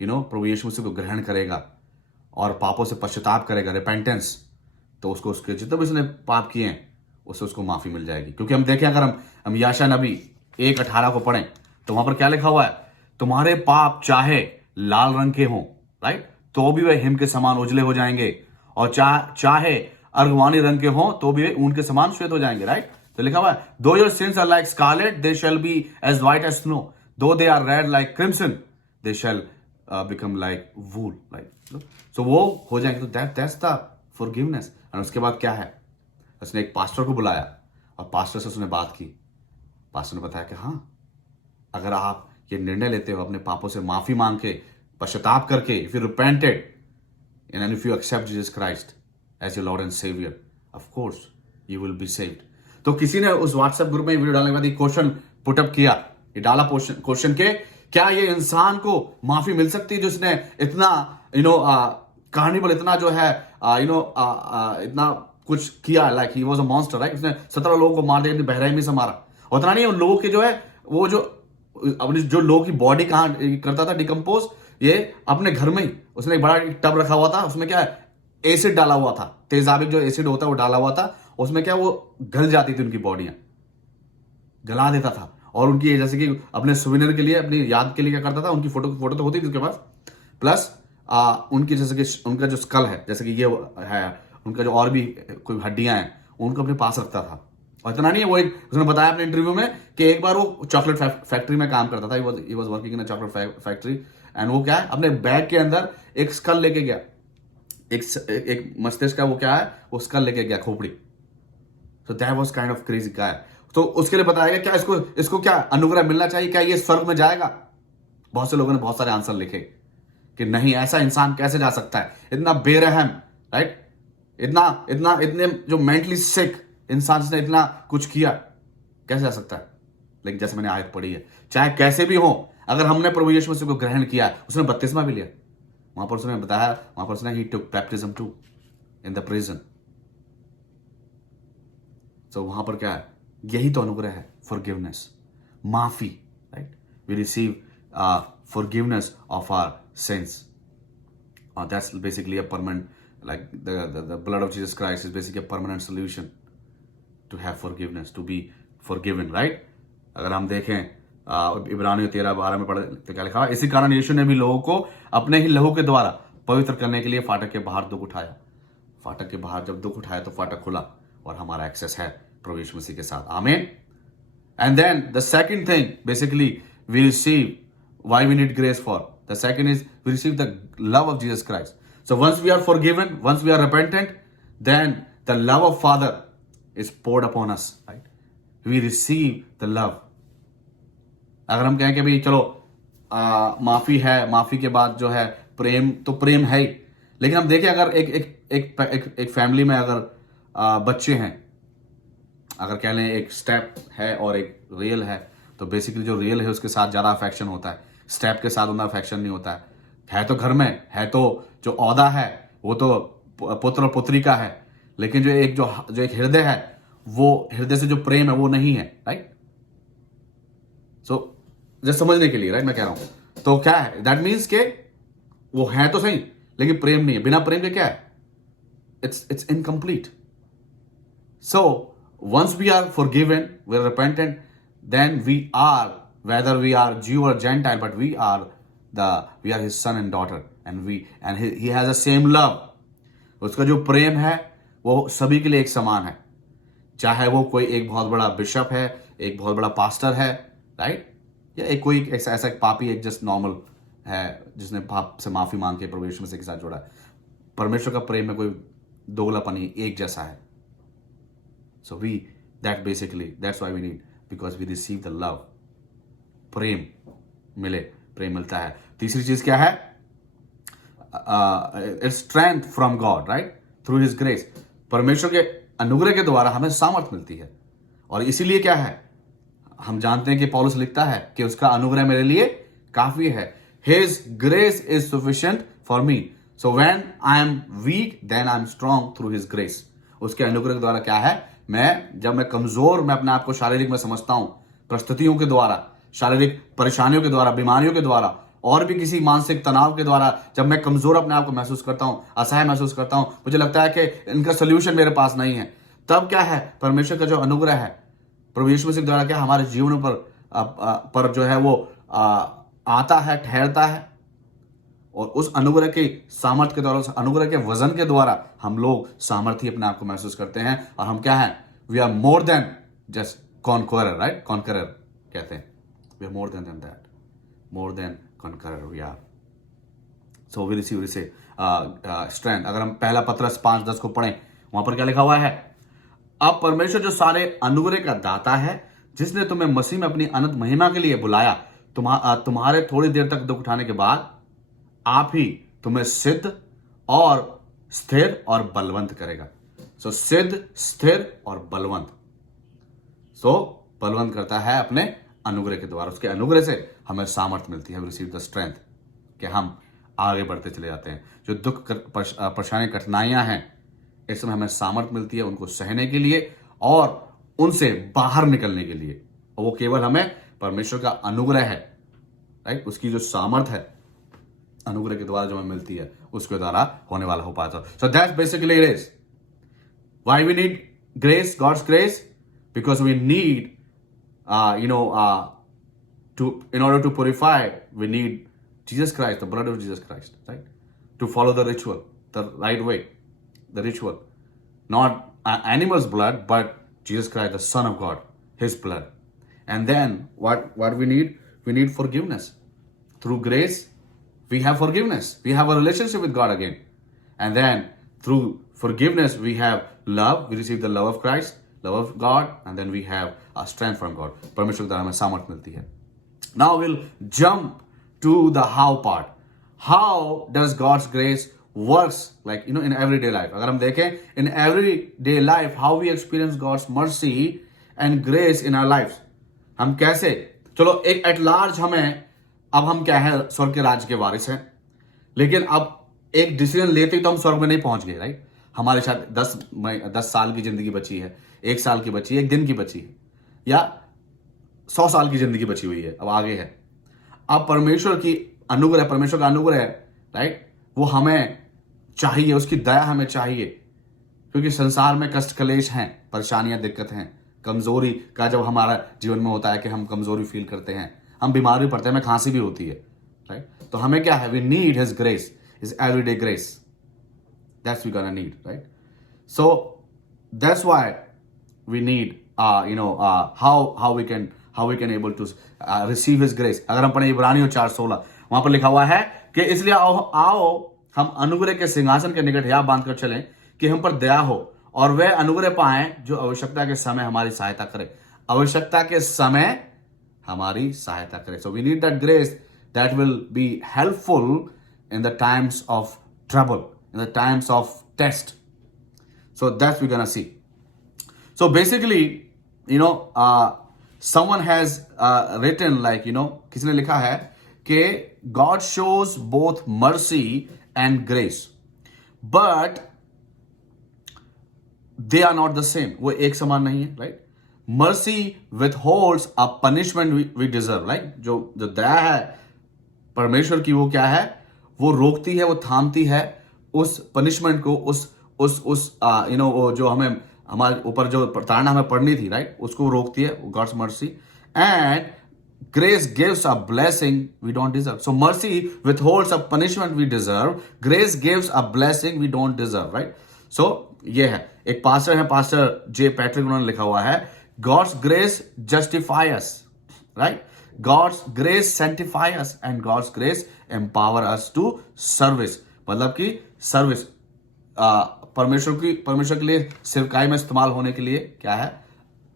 प्रभु यीशु मसीह को ग्रहण करेगा और पापों से पश्चाताप करेगा, रिपेंटेंस, तो उसको उसके जितने भी उसने पाप किए हैं उससे उसको माफी मिल जाएगी। क्योंकि हम देखें, अगर हम याशा नबी 1:18 को पढ़ें तो वहां पर क्या लिखा हुआ है, तुम्हारे पाप चाहे लाल रंग के हों, राइट, तो भी वे हिम के समान उजले हो जाएंगे, और चाहे अर्गवानी रंग के हों तो भी वे ऊन के समान श्वेत हो जाएंगे, राइट। तो लिखा हुआ है, though your sins are like scarlet they shall be as white as snow, though they are red like crimson they shall become like wool, like, so वो हो जाएंगे। तो दैट्स द फॉरगिवनेस। और उसके बाद क्या है, उसने एक पास्टर को बुलाया और पास्टर से उसने बात की। पास्टर ने बताया कि हाँ, अगर आप ये निर्णय लेते हो अपने पापों से माफी मांग के, पश्चाताप करके, if you repented and if you accept Jesus Christ as your lord and saviour, of course you will be saved. तो किसी ने उस व्हाट्सएप ग्रुप में वीडियो डालने के बाद एक क्वेश्चन पुटअप किया, ये डाला क्वेश्चन के, क्या ये इंसान को माफी मिल सकती है जिसने इतना कार्निवल, इतना जो है इतना कुछ किया, like he was a monster, right, उसने 17 लोगों को मार दिया, अपनी बहरहमी से मारा। उतना नहीं, उन लोगों के जो है वो जो अपनी जो लोगों की बॉडी कहाँ करता था डिकम्पोज, ये अपने घर में ही उसने एक बड़ा टब रखा हुआ था, उसमें क्या है, एसिड डाला हुआ था, तेजाबिक जो एसिड होता है वो डाला हुआ था, उसमें क्या वो गल जाती थी, उनकी बॉडियां गला देता था। और उनकी जैसे कि अपने सुविनर के लिए, अपनी याद के लिए क्या करता था, उनकी फोटो तो होती थी उसके पास, प्लस उनकी जैसे कि उनका जो स्कल है, जैसे कि ये है, उनका जो और भी कोई हड्डियां हैं उनको अपने पास रखता था। और इतना नहीं, वो एक उसने बताया अपने इंटरव्यू में कि एक बार वो चॉकलेट फैक्ट्री में काम करता था, he was working in a chocolate factory, and वो क्या है, अपने बैग के अंदर एक स्कल लेके गया, एक मस्तिष्क का वो क्या है, वो स्कल लेके गया, खोपड़ी। So that was kind of crazy guy. तो उसके लिए बताया गया क्या इसको क्या अनुग्रह मिलना चाहिए, क्या ये स्वर्ग में जाएगा? बहुत से लोगों ने बहुत सारे आंसर लिखे कि नहीं, ऐसा इंसान कैसे जा सकता है, इतना बेरहम, राइट, इतने जो मेंटली सिक इंसान जिसने इतना कुछ किया, कैसे जा सकता है? लेकिन जैसे मैंने आयत पढ़ी है, चाहे कैसे भी हो, अगर हमने प्रभु यीशु मसीह को ग्रहण किया, उसने बपतिस्मा भी लिया, वहां पर उसने बताया, वहां पर उसने he took baptism too in the prison. So वहां पर क्या है, यही तो अनुग्रह है, फॉरगिवनेस, माफी, right, we receive forgiveness of our sins, that's basically a permanent, like the blood of Jesus Christ is basically a permanent solution to have forgiveness, to be forgiven, right? अगर हम देखें इब्रानियों 13:12 में पढ़े तो क्या लिखा है, इसी कारण यीशु ने भी लोगों को अपने ही लहू के द्वारा पवित्र करने के लिए फाटक के बाहर दुख उठाया। फाटक के बाहर जब दुख उठाया तो फाटक खुला और हमारा एक्सेस है प्रभु यीशु मसीह के साथ, आमीन। And then the second thing basically we receive, why we need grace for, the second is we receive the love of Jesus Christ. So once we are forgiven, once we are repentant, then the love of Father is poured upon us, right? We receive the love. अगर हम कहें कि भाई चलो माफी है, माफी के बाद जो है प्रेम, तो प्रेम है ही, लेकिन हम देखें अगर एक फैमिली में अगर बच्चे हैं, अगर कह लें एक स्टेप है और एक रियल है, तो बेसिकली जो रियल है उसके साथ ज्यादा अफेक्शन होता है, स्टेप के साथ उतना अफेक्शन नहीं होता है तो घर में है, तो जो औदा है वो तो पुत्र और पुत्री का है, लेकिन जो एक हृदय है, वो हृदय से जो प्रेम है वो नहीं है, राइट। सो जस्ट समझने के लिए, राइट, मैं कह रहा हूं, तो क्या है, दैट मीन्स के वो है तो सही लेकिन प्रेम नहीं है। बिना प्रेम के क्या है, it's incomplete. So once we are forgiven, we are repentant, then we are, whether we are Jew or Gentile, but we are his son and daughter, and he has the same love. उसका जो प्रेम है वो सभी के लिए एक समान है, चाहे वो कोई एक बहुत बड़ा बिशप है, एक बहुत बड़ा पास्टर है, राइट, या एक कोई ऐसा एक पापी, एक जस्ट नॉर्मल है जिसने पाप से माफी मांग के प्रभु यीशु मसीह के साथ जोड़ा है। परमेश्वर का प्रेम में कोई दोगलापन नहीं, एक जैसा है। सो that's why we need, because we receive the love, प्रेम मिलता है। तीसरी चीज क्या है, its strength from God, right, through his grace, परमेश्वर के अनुग्रह के द्वारा हमें सामर्थ मिलती है। और इसीलिए क्या है, हम जानते हैं कि पौलुस लिखता है कि उसका अनुग्रह मेरे लिए काफी है, his grace is sufficient for me, so when I am weak then I am strong through his grace. उसके अनुग्रह के द्वारा क्या है, जब मैं कमजोर, मैं अपने आप को शारीरिक में समझता हूं, परिस्थितियों के द्वारा, शारीरिक परेशानियों के द्वारा, बीमारियों के द्वारा, और भी किसी मानसिक तनाव के द्वारा जब मैं कमजोर अपने आप को महसूस करता हूं, असहाय महसूस करता हूं, मुझे लगता है कि इनका सोल्यूशन मेरे पास नहीं है, तब क्या है, परमेश्वर का जो अनुग्रह है प्रभु यीशु मसीह द्वारा क्या हमारे जीवन पर जो है वो आता है, ठहरता है, और उस अनुग्रह के सामर्थ्य के द्वारा, उस अनुग्रह के वजन के द्वारा हम लोग सामर्थ्य अपने आप को महसूस करते हैं, और हम क्या है, we are more than just conqueror, right, conqueror कहते हैं, we are more than that, more than conqueror we are. So we receive strength. अगर हम पहला पत्रस 5:10 को पढ़ें, वहां पर क्या लिखा हुआ है, अब परमेश्वर जो सारे अनुग्रह का दाता है, जिसने तुम्हें मसीह में अपनी अनंत महिमा के लिए बुलाया, तुम्हारे थोड़ी देर तक दुख उठाने के बाद आप ही तुम्हें सिद्ध और स्थिर और बलवंत करेगा। सो सिद्ध, स्थिर और बलवंत। सो बलवंत करता है अपने अनुग्रह के द्वारा। उसके अनुग्रह से हमें सामर्थ्य मिलती है, वी रिसीव द स्ट्रेंथ, कि हम आगे बढ़ते चले जाते हैं। जो दुख, परेशानी, कठिनाइयां हैं, इस समय हमें सामर्थ्य मिलती है उनको सहने के लिए और उनसे बाहर निकलने के लिए, और वो केवल हमें परमेश्वर का अनुग्रह है, राइट, उसकी जो सामर्थ्य है अनुग्रह के द्वारा जो हमें मिलती है, उसके द्वारा होने वाला हो पाता है। So that's basically it is why we need grace, God's grace, because we need in order to purify, we need Jesus Christ, the blood of Jesus Christ, right? To follow the ritual, the right way, the ritual. Not animal's blood, but Jesus Christ, the Son of God, His blood. And then what we need? We need forgiveness. Through grace, we have forgiveness. We have a relationship with God again. And then through forgiveness, we have love. We receive the love of Christ, love of God, and then we have a strength from God. परमेश्वर के द्वारा हमें सामर्थ्य मिलती है। Now we'll jump to the how part. How does God's grace works, like in everyday life? अगर हम देखें in everyday life, how we experience God's mercy and grace in our lives. हम कैसे, चलो एक एट लार्ज हमें, अब हम क्या है, स्वर्ग के राज्य के वारिस हैं, लेकिन अब एक डिसीजन लेते ही तो हम स्वर्ग में नहीं पहुंच गए, राइट। हमारे साथ 10 साल की जिंदगी बची है, 1 साल की बची है, 1 दिन की बची है, या 100 साल की जिंदगी बची हुई है, अब आगे है। अब परमेश्वर की अनुग्रह, परमेश्वर का अनुग्रह है, राइट, वो हमें चाहिए, उसकी दया हमें चाहिए, क्योंकि संसार में कष्ट क्लेश हैं, परेशानियां, दिक्कत हैं, कमजोरी का जब हमारा जीवन में होता है कि हम कमजोरी फील करते हैं, हम बीमार भी पड़ते हैं, हमें खांसी भी होती है, राइट, तो हमें क्या है, we need his grace, his everyday grace, that's we gonna need, right. So that's why we need how we can able to receive his grace. अगर हम पढ़े इब्रानियों 4:16, वहां पर लिखा हुआ है कि इसलिए आओ हम अनुग्रह के सिंहासन के निकट या बांध कर चलें कि हम पर दया हो और वह अनुग्रह पाएं जो आवश्यकता के समय हमारी सहायता करे, आवश्यकता के समय हमारी सहायता करे। So we need that grace that will be helpful in the times of trouble, in the times of test. So that's we're gonna see. So basically, someone has written, like, किसी ने लिखा है कि God shows both mercy and grace, but they are not the same. वो एक समान नहीं है, right? Mercy withholds a punishment we deserve, right? जो दया है परमेश्वर की, वो क्या है, वो रोकती है, वो थामती है उस पनिशमेंट को, वो जो हमारे ऊपर जो ताड़ना हमें पड़नी थी, राइट, उसको रोकती है, God's mercy. And grace gives a blessing we don't deserve. So mercy withholds a punishment we deserve, grace gives a blessing we don't deserve, right. So ये है, एक पास्टर है, पास्टर जे पैट्रिक, उन्होंने लिखा हुआ है, God's grace justify us, right, God's grace sanctify us and God's grace empower us to service. मतलब कि सर्विस, परमेश्वर के लिए सेवकाई में इस्तेमाल होने के लिए क्या है,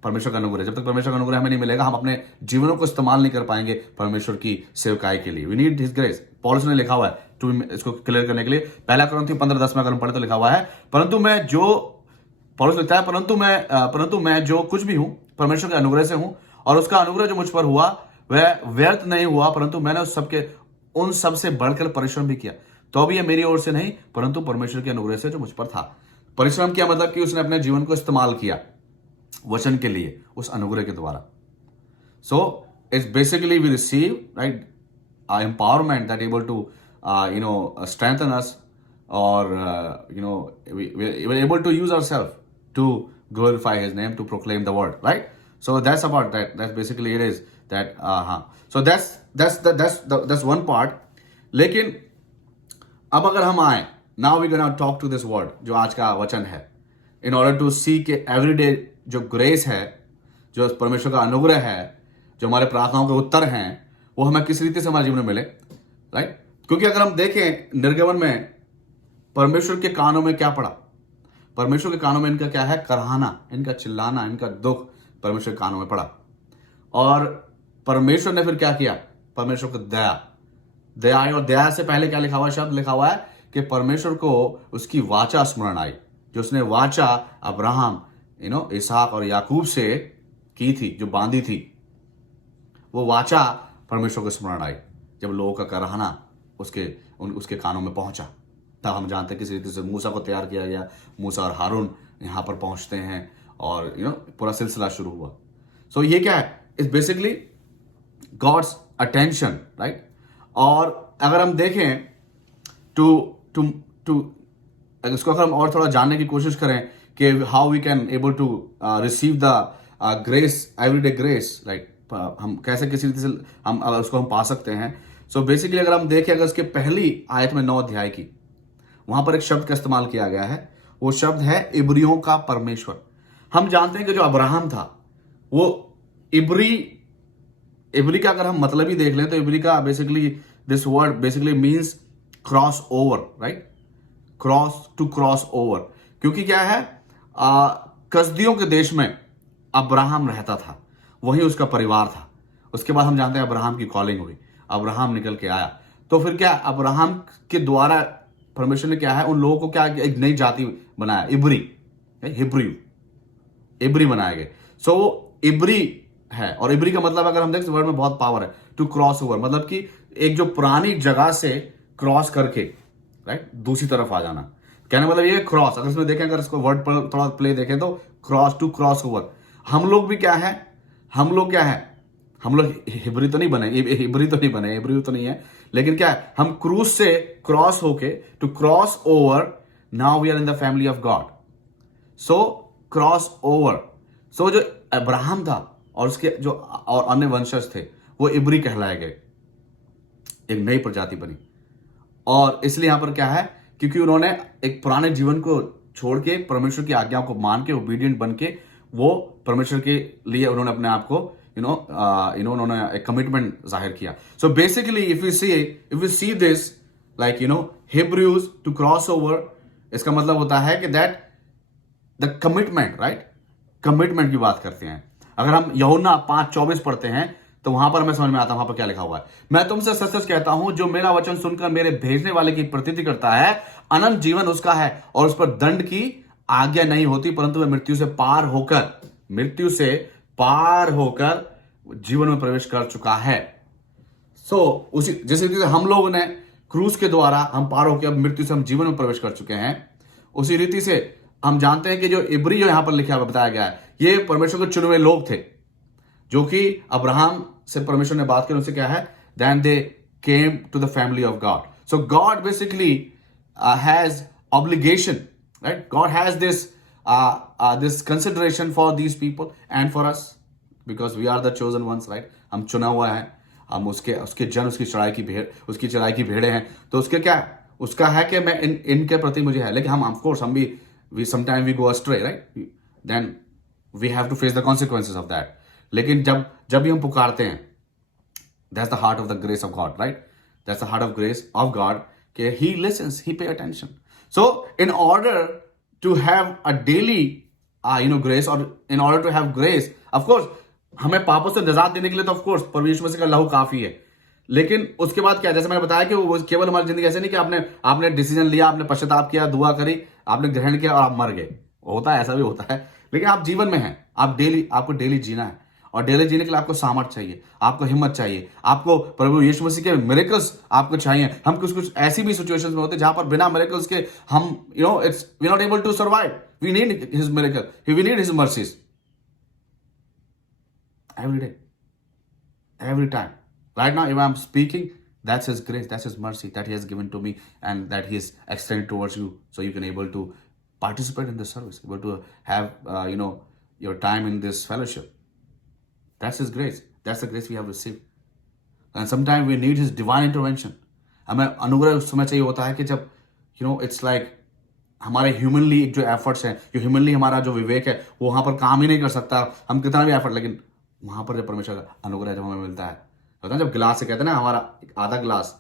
परमेश्वर का अनुग्रह। जब तक परमेश्वर का अनुग्रह हमें नहीं मिलेगा, हम अपने जीवनों को इस्तेमाल नहीं कर पाएंगे परमेश्वर की सेवकाई के लिए। We need his grace. पौलुस ने लिखा हुआ है, टू इसको क्लियर करने के लिए, पहला कुरिन्थियों 15:10 में अगर हम पढ़े तो लिखा हुआ है, पौलुस लिखता है, परंतु मैं जो कुछ भी हूं परमेश्वर के अनुग्रह से हूं, और उसका अनुग्रह जो मुझ पर हुआ वह व्यर्थ नहीं हुआ, परंतु मैंने उन सबसे बढ़कर परिश्रम भी किया। तो अभी ये मेरी ओर से नहीं, परंतु परमेश्वर के अनुग्रह से जो मुझ पर था। परिश्रम किया मतलब कि उसने अपने जीवन को इस्तेमाल किया वचन के लिए, उस अनुग्रह के द्वारा। So it's basically we receive, right, empowerment that able to strengthen us, or we're able to use ourselves to glorify His name, to proclaim the word, right? So that's about that. That's basically it is that. So that's one part. लेकिन अब अगर हम आए, now we gonna talk to this word, जो आज का वचन है, इन ऑर्डर टू सी के एवरीडे जो ग्रेस है, जो परमेश्वर का अनुग्रह है, जो हमारे प्रार्थनाओं के उत्तर हैं, वो हमें किस रीति से हमारे जीवन में मिले, राइट? क्योंकि अगर हम देखें निर्गमन में परमेश्वर के कानों में क्या पड़ा, परमेश्वर के कानों में इनका क्या है, कराहना, इनका चिल्लाना, इनका दुख परमेश्वर के कानों में पड़ा। और परमेश्वर ने फिर क्या किया, परमेश्वर को दया आई, और दया से पहले क्या लिखा हुआ है, शब्द लिखा हुआ है कि परमेश्वर को उसकी वाचा स्मरण आई, जो उसने वाचा अब्राहम, इसहाक और याकूब से की थी, जो बांधी थी, वो वाचा परमेश्वर को स्मरण आई जब लोगों का कराहना उसके कानों में पहुंचा। तब हम जानते हैं किस रीति से मूसा को तैयार किया गया, मूसा और हारून यहाँ पर पहुंचते हैं, और पूरा सिलसिला शुरू हुआ। सो ये क्या है, it's basically God's attention, right? और अगर हम देखें टू इसको अगर हम और थोड़ा जानने की कोशिश करें कि how we can able to receive the grace, everyday grace, right? हम कैसे किसी रीति से हम उसको हम पा सकते हैं। सो बेसिकली अगर हम देखें, अगर इसके पहली आयत में 9 अध्याय की, वहां पर एक शब्द का इस्तेमाल किया गया है, वो शब्द है इब्रियों का परमेश्वर। हम जानते हैं कि जो अब्राहम था वो इब्री का अगर हम मतलब ही देख लें तो इब्री का basically this word basically means cross over, right? Cross over, क्योंकि क्या है, कसदियों के देश में अब्राहम रहता था, वही उसका परिवार था। उसके बाद हम जानते हैं अब्राहम की कॉलिंग हुई, अब्राहम निकल के आया, तो फिर क्या, अब्राहम के द्वारा परमेश्वर ने क्या है, उन लोगों को क्या, एक नई जाति बनाया, इब्री बनाए गए। सो इब्री है, और इब्री का मतलब अगर हम देखें वर्ड में बहुत पावर है, टू क्रॉस ओवर, मतलब कि एक जो पुरानी जगह से क्रॉस करके, राइट, दूसरी तरफ आ जाना। कहने मतलब ये क्रॉस, अगर इसमें देखें, अगर इसको वर्ड पर थोड़ा प्ले देखें तो टू क्रॉस ओवर। हम लोग भी क्या है, हम लोग हिब्री तो नहीं बने, इब्री तो नहीं है, लेकिन क्या है, हम क्रूस से क्रॉस होके to cross over, now we are in the family of God. So cross over, so जो अब्राहम था और उसके जो और अन्य वंशज थे, वो इब्री कहलाए गए, एक नई प्रजाति बनी। और इसलिए यहां पर क्या है, क्योंकि उन्होंने एक पुराने जीवन को छोड़ के परमेश्वर की आज्ञाओं को मान के ओबीडिएंट बन के वो परमेश्वर के लिए उन्होंने अपने आप को उन्होंने एक कमिटमेंट जाहिर किया। So basically if you see this, like Hebrews to cross over, इसका मतलब होता है कि that the commitment, right, commitment की बात करते हैं। अगर हम यूहन्ना 5:24 पढ़ते हैं तो वहां पर हमें समझ में आता है वहां पर क्या लिखा हुआ है, मैं तुमसे सच सच कहता हूं, जो मेरा वचन सुनकर मेरे भेजने वाले की प्रतीति करता है, अनंत जीवन उसका है, और उस पर दंड की आज्ञा नहीं होती, परंतु वह मृत्यु से पार होकर जीवन में प्रवेश कर चुका है। सो उसी जिस रीति से हम लोगों ने क्रूस के द्वारा हम पार होकर अब मृत्यु से हम जीवन में प्रवेश कर चुके हैं, उसी रीति से हम जानते हैं कि जो इब्री जो यहां पर लिखा हुआ बताया गया है, ये परमेश्वर के चुने हुए लोग थे, जो कि अब्राहम से परमेश्वर ने बात की, उनसे क्या है, then they came to the family of God. So God basically has obligation, right? God has this consideration for these people and for us, because we are the chosen ones, right? हम चुना हुआ है, हम उसके जन, उसकी चढ़ाई की भेड़े हैं। तो उसके क्या, उसका है कि मैं इनके प्रति मुझे है, लेकिन हम ऑफकोर्स हम भी sometime we go astray, right? Then we have to face the consequences of that. लेकिन जब भी हम पुकारते हैं, that's the heart of the grace of God, right? That's the heart of grace of God, कि he listens, he pay attention. So in order to have a daily grace, और in order to have grace, of course हमें पापों से निजात देने के लिए तो ऑफकोर्स परमेश्वर मसीह का लहू काफी है। लेकिन उसके बाद क्या, जैसे मैंने बताया कि वो केवल हमारी जिंदगी ऐसे नहीं कि आपने डिसीजन लिया, आपने पश्चाताप किया, दुआ करी, आपने ग्रहण किया और आप मर गए, होता है, ऐसा भी होता है। लेकिन आप जीवन में हैं, आपको डेली जीना है, और डेली जीने के लिए आपको सामर्थ चाहिए, आपको हिम्मत चाहिए, आपको प्रभु यीशु मसीह के मिरेकल्स आपको चाहिए। हम कुछ ऐसी भी सिचुएशंस में होते हैं जहां पर बिना मिरेकल्स के हम it's we not able to survive. We need his miracle, we need his mercies every day, every time. Right now, if I'm speaking, That's His grace, that's His mercy that He has given to me, and that He is extended towards you, so you can able to participate in this service, able to have your time in this fellowship. That's His grace. That's the grace we have received. And sometimes we need His divine intervention. हमें अनुग्रह उस समय चाहिए होता है कि जब it's like हमारे ह्यूमनली जो एफर्ट्स हैं, जो ह्यूमनली हमारा जो विवेक है वो वहाँ पर काम ही नहीं कर सकता, हम कितना भी एफर्ट, लेकिन वहाँ पर जब परमेश्वर का अनुग्रह जब हमें मिलता है, होता है जब गिलास से कहते हैं ना, हमारा आधा गिलास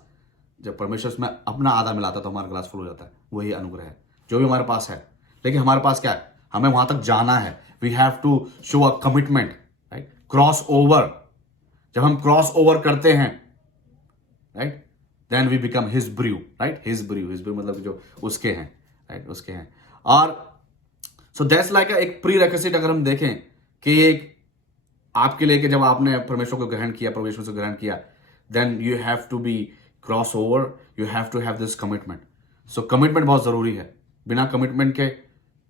जब परमेश्वर उसमें अपना आधा मिलाता है तो हमारा गिलास फुल हो जाता है। वही अनुग्रह है जो भी हमारे पास है। लेकिन हमारे पास क्या है, हमें वहाँ तक जाना है। We have to show a commitment, right, cross over. जब हम क्रॉस ओवर करते हैं, right, then we become his brew, right, his brew मतलब जो उसके हैं, राइट, उसके हैं। और सो दैट्स लाइक एक प्री रेक्विजिट अगर हम देखें कि एक आपके लिए कि जब आपने परमेश्वर को ग्रहण किया, परमेश्वर से ग्रहण किया, then you have to be cross over, you have to have this commitment. So commitment बहुत जरूरी है। बिना कमिटमेंट के,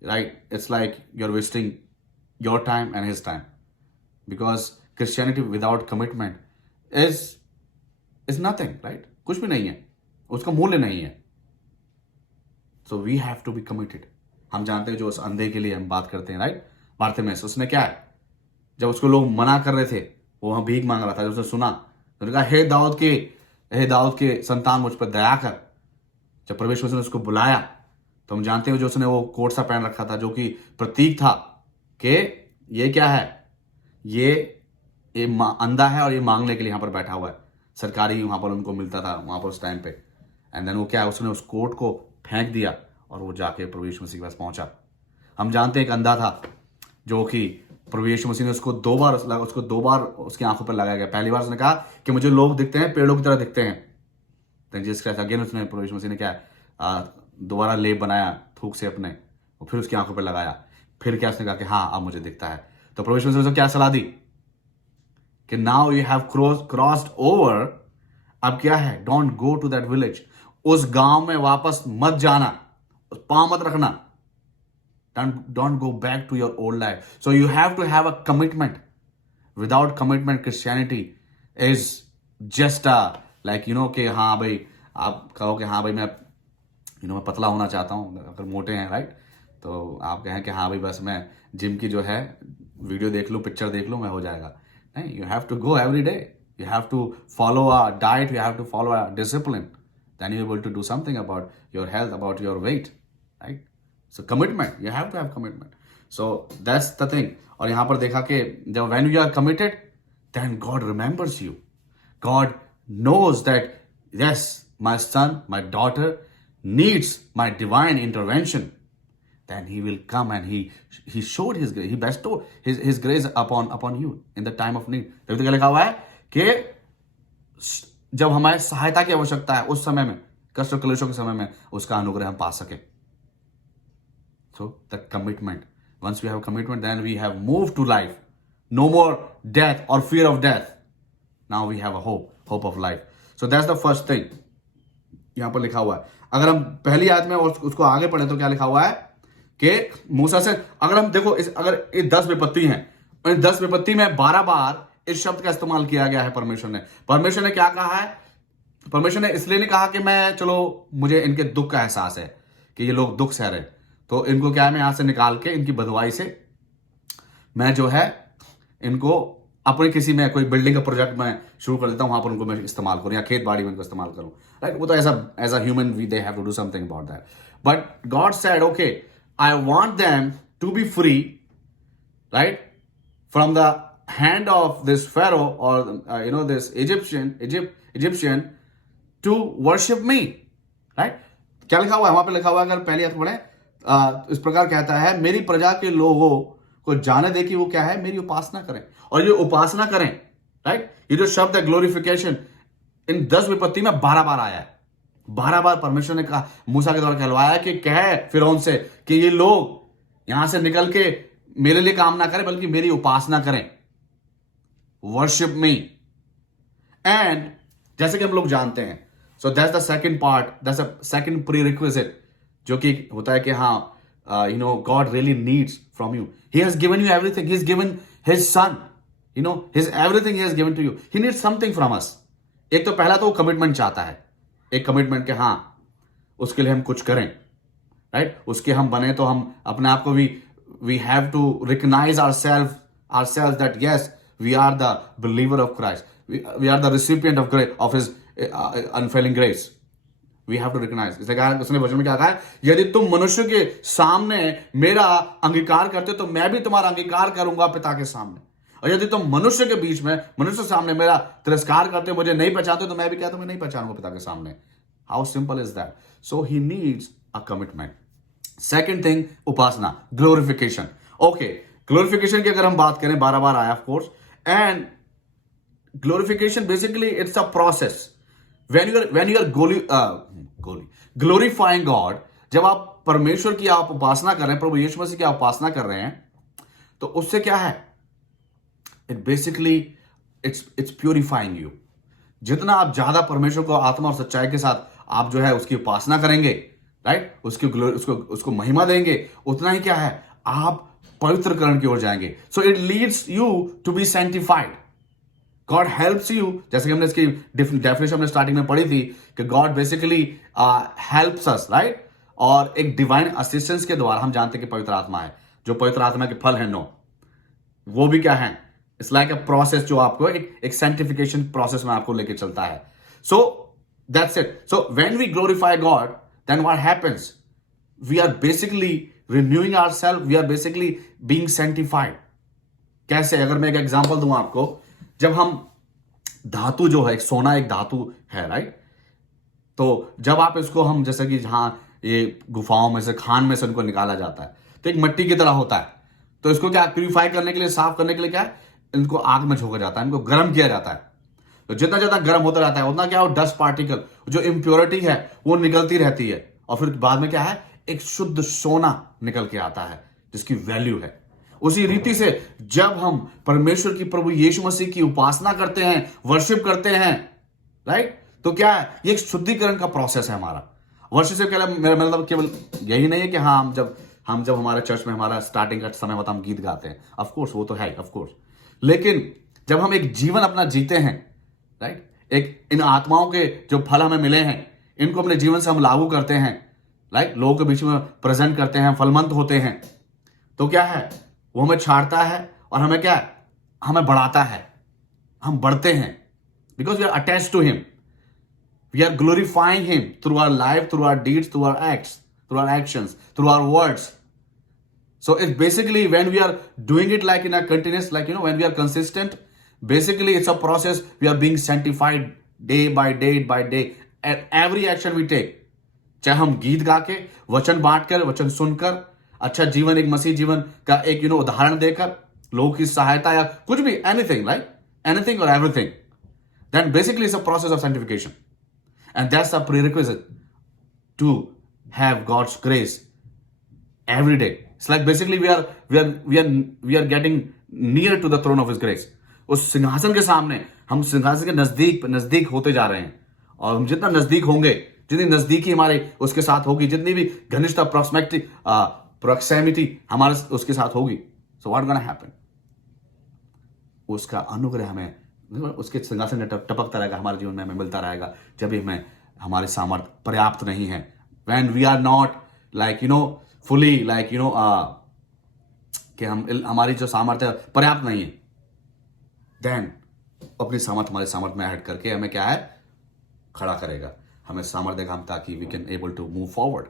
right, it's like you are wasting your time and his time, because Christianity without commitment is nothing, right, कुछ भी नहीं है, उसका मूल्य नहीं है। So we have to be committed. हम जानते हैं जो उस अंधे के लिए हम बात करते हैं, राइट, बार्थेमेस, उसने क्या है, जब उसको लोग मना कर रहे थे, वो वहां भीख मांग रहा था, जब उसने सुना तो उसने कहा, हे दाऊद के संतान, मुझ पर दया कर। जब परमेश्वर ने उसको बुलाया तो हम जानते हैं जो उसने वो कोट सा पहन रखा था, जो कि प्रतीक था कि ये क्या है, ये अंधा है और ये मांगने के लिए यहां पर बैठा हुआ है। सरकारी वहां पर उनको मिलता था वहां पर उस टाइम पे। एंड देन वो क्या है, उसने उस कोट को फेंक दिया और वो जाके प्रभु यीशु मसीह के पास पहुंचा। हम जानते हैं एक अंधा था जो कि प्रभु यीशु मसीह ने उसको दो बार उसकी आंखों पर लगाया गया। पहली बार उसने कहा कि मुझे लोग दिखते हैं, पेड़ों की तरह दिखते हैं। देन जीसस क्राइस्ट अगेन, उसने प्रभु यीशु मसीह ने क्या दोबारा लेप बनाया थूक से अपने, और फिर उसकी आंखों पर लगाया। फिर क्या उसने कहा कि हाँ अब मुझे दिखता है। तो प्रभु यीशु मसीह ने क्या सलाह दी कि now you have crossed over. अब क्या है, don't go to that village, उस गांव में वापस मत जाना, पांव मत रखना। Don't go back to your old life. So you have to have a commitment. Without commitment, Christianity is just like कि हाँ भाई, आप कहो कि हाँ भाई मैं मैं पतला होना चाहता हूँ, अगर मोटे हैं, राइट, तो आप कहें कि हाँ भाई बस मैं जिम की जो है वीडियो देख लूँ, पिक्चर देख लूँ, मैं हो जाएगा। नहीं, you have to go every day, you have to follow a diet, you have to follow a discipline, then you able to do something about your health, about your weight, right. So commitment, you have to have commitment. So that's the thing. और यहाँ पर देखा कि जब when you are committed, then God remembers you. God knows that yes, my son, my daughter needs my divine intervention. Then He will come and He showed His grace. He bestowed His grace upon you in the time of need. तभी तो क्या लिखा हुआ है कि जब हमारे सहायता की आवश्यकता है, उस समय में, कष्ट और क्लेशों के समय में, उसका अनुग्रह हम पा सके। So the commitment. Once we have commitment, then we have moved to life. No more death or fear of death. Now we have a hope of life. So that's the first thing. यहाँ पर लिखा हुआ है। अगर हम पहली आयत में और उसको आगे पढ़े तो क्या लिखा हुआ है कि मूसा से, अगर हम देखो अगर ये 10 विपत्ति हैं, और इन 10 विपत्ति में 12 बार इस शब्द का इस्तेमाल किया गया है परमेश्वर ने क्या कहा है? परमेश्वर ने इसलिए नहीं कहा कि मैं चलो मुझे इनके दुख का एहसास है कि ये लोग दुख सह रहे, तो इनको क्या है, मैं यहां से निकाल के इनकी बदवाई से मैं जो है इनको अपने किसी में कोई बिल्डिंग का प्रोजेक्ट मैं शुरू कर देता हूं, वहां पर उनको मैं इस्तेमाल करूं, या खेत बाड़ी में इनको इस्तेमाल करूं, राइट। वो तो as a human we they have to do something about that, but God said okay, I want them to be free, right, from the hand of this pharaoh और this Egyptian to worship me, right. क्या लिखा हुआ है वहां पर? लिखा हुआ है, अगर पहली बात पढ़े, इस प्रकार कहता है, मेरी प्रजा के लोगों को जाने दे कि वो क्या है, मेरी उपासना करें। और ये उपासना करें, राइट, ये जो शब्द है ग्लोरिफिकेशन, इन 10 विपत्ति में 12 बार आया है। 12 बार परमेश्वर ने कहा, मूसा के द्वारा कहलवाया कि कहे फिरौन से कि ये लोग यहां से निकल के मेरे लिए काम ना करें, बल्कि मेरी उपासना करें, वर्शिप मी। एंड जैसे कि हम लोग जानते हैं, so that's the second part, that's the second prerequisite, जो कि होता है कि हाँ God really needs from you, he has given you everything, he has given his son, his everything he has given to you, he needs something from us, एक तो पहला तो वो कमिटमेंट चाहता है, एक कमिटमेंट के हाँ उसके लिए हम कुछ करें, राइट, उसके हम बने तो हम अपने आप को भी we have to recognise ourselves that yes we are the believer of Christ, we are the recipient of grace, of his unfailing grace. We have to recognize. इसलिए कहा उसने वचन में क्या कहा है, यदि तुम मनुष्य के सामने मेरा अंगीकार करते हो तो मैं भी तुम्हारा अंगीकार करूंगा पिता के सामने, और यदि तुम मनुष्य के बीच में मनुष्य के सामने मेरा तिरस्कार करते हो, मुझे नहीं पहचानते, तो मैं भी क्या तुम्हें नहीं पहचानूंगा पिता के सामने. How simple is that. So he needs a commitment. Second thing, Upasana, glorification. Okay, glorification की अगर हम बात करें, 12 बार आया of course. And glorification basically it's a process. when you are glorifying God, जब आप परमेश्वर की आप उपासना कर रहे हैं, प्रभु यीशु मसीह की आप उपासना कर रहे हैं, तो उससे क्या है, it basically it's purifying you. जितना आप ज्यादा परमेश्वर को आत्मा और सच्चाई के साथ आप जो है उसकी उपासना करेंगे, राइट, उसको महिमा देंगे, उतना ही क्या है, आप पवित्रकरण की ओर जाएंगे. So it leads you to be sanctified. God helps you, जैसे कि हमने इसकी डेफिनेशन हमने स्टार्टिंग में पढ़ी थी कि God basically helps us, right, और एक डिवाइन असिस्टेंस के द्वारा हम जानते हैं कि पवित्र आत्मा है, जो पवित्र आत्मा के फल है 9, वो भी क्या है, इट्स लाइक अ प्रोसेस जो आपको एक सेंटिफिकेशन प्रोसेस में आपको लेके चलता है. So that's it. So when we glorify God, then what happens, we are basically renewing ourselves, we are basically being sanctified. कैसे, अगर मैं एक एग्जांपल दूं आपको, जब हम धातु जो है, एक सोना एक धातु है, राइट, तो जब आप इसको हम जैसे कि जहां ये गुफाओं में से, खान में से उनको निकाला जाता है, तो एक मिट्टी की तरह होता है. तो इसको क्या प्यूरिफाई करने के लिए, साफ करने के लिए क्या है, इनको आग में झोंका जाता है, इनको गर्म किया जाता है. तो जितना ज्यादा गर्म होता रहता है उतना क्या हो, डस्ट पार्टिकल, जो इम्प्योरिटी है वो निकलती रहती है, और फिर बाद में क्या है, एक शुद्ध सोना निकल के आता है जिसकी वैल्यू है. उसी रीति से जब हम परमेश्वर की, प्रभु यीशु मसीह की उपासना करते हैं, वर्शिप करते हैं, राइट, तो क्या है, ये एक शुद्धिकरण का प्रोसेस है हमारा. वर्शिप से मेरा मतलब केवल यही नहीं है कि हाँ हम जब हमारे चर्च में हमारा स्टार्टिंग का समय होता है हम गीत गाते हैं, ऑफ कोर्स वो तो है, ऑफ कोर्स, लेकिन जब हम एक जीवन अपना जीते हैं, राइट, एक इन आत्माओं के जो फल हमें मिले हैं, इनको अपने जीवन से हम लागू करते हैं, राइट, लोगों के बीच में प्रेजेंट करते हैं, फलवंत होते हैं, तो क्या है, वो हमें छाड़ता है और हमें क्या है, हमें बढ़ाता है, हम बढ़ते हैं, because we are attached to him. We are glorifying him through our life, through our deeds, through our acts, through our actions, through our words. So it's basically when we are doing it like in a continuous, like, when we are consistent, basically it's a process. We are being sanctified day by day at every action we take. चाहे हम गीत गा के, वचन बांट कर, वचन सुनकर, अच्छा जीवन, एक मसीह जीवन का एक उदाहरण देकर, लोगों की सहायता या कुछ भी, anything, right? Anything or everything. Then basically it's a process of sanctification. And that's a prerequisite to have God's grace every day. It's like basically we are getting near to the throne of His grace. उस सिंहासन के सामने हम सिंहासन के नजदीक होते जा रहे हैं, और हम जितना नजदीक होंगे, जितनी नजदीकी हमारे उसके साथ होगी, जितनी भी घनिष्ठता, प्रॉक्सिमिटी हमारे उसके साथ होगी, सो व्हाट गोना हैपन, उसका अनुग्रह हमें, उसके सिंहासन में टपकता रहेगा, हमारे जीवन में हमें मिलता रहेगा. जब भी हमें हमारे सामर्थ्य पर्याप्त नहीं है, when we are not like fully like कि हमारी जो सामर्थ्य पर्याप्त नहीं है, देन अपनी सामर्थ्य हमारे सामर्थ्य में ऐड करके हमें क्या है, खड़ा करेगा, हमें सामर्थ्य देगा हम, ताकि we can able to move forward,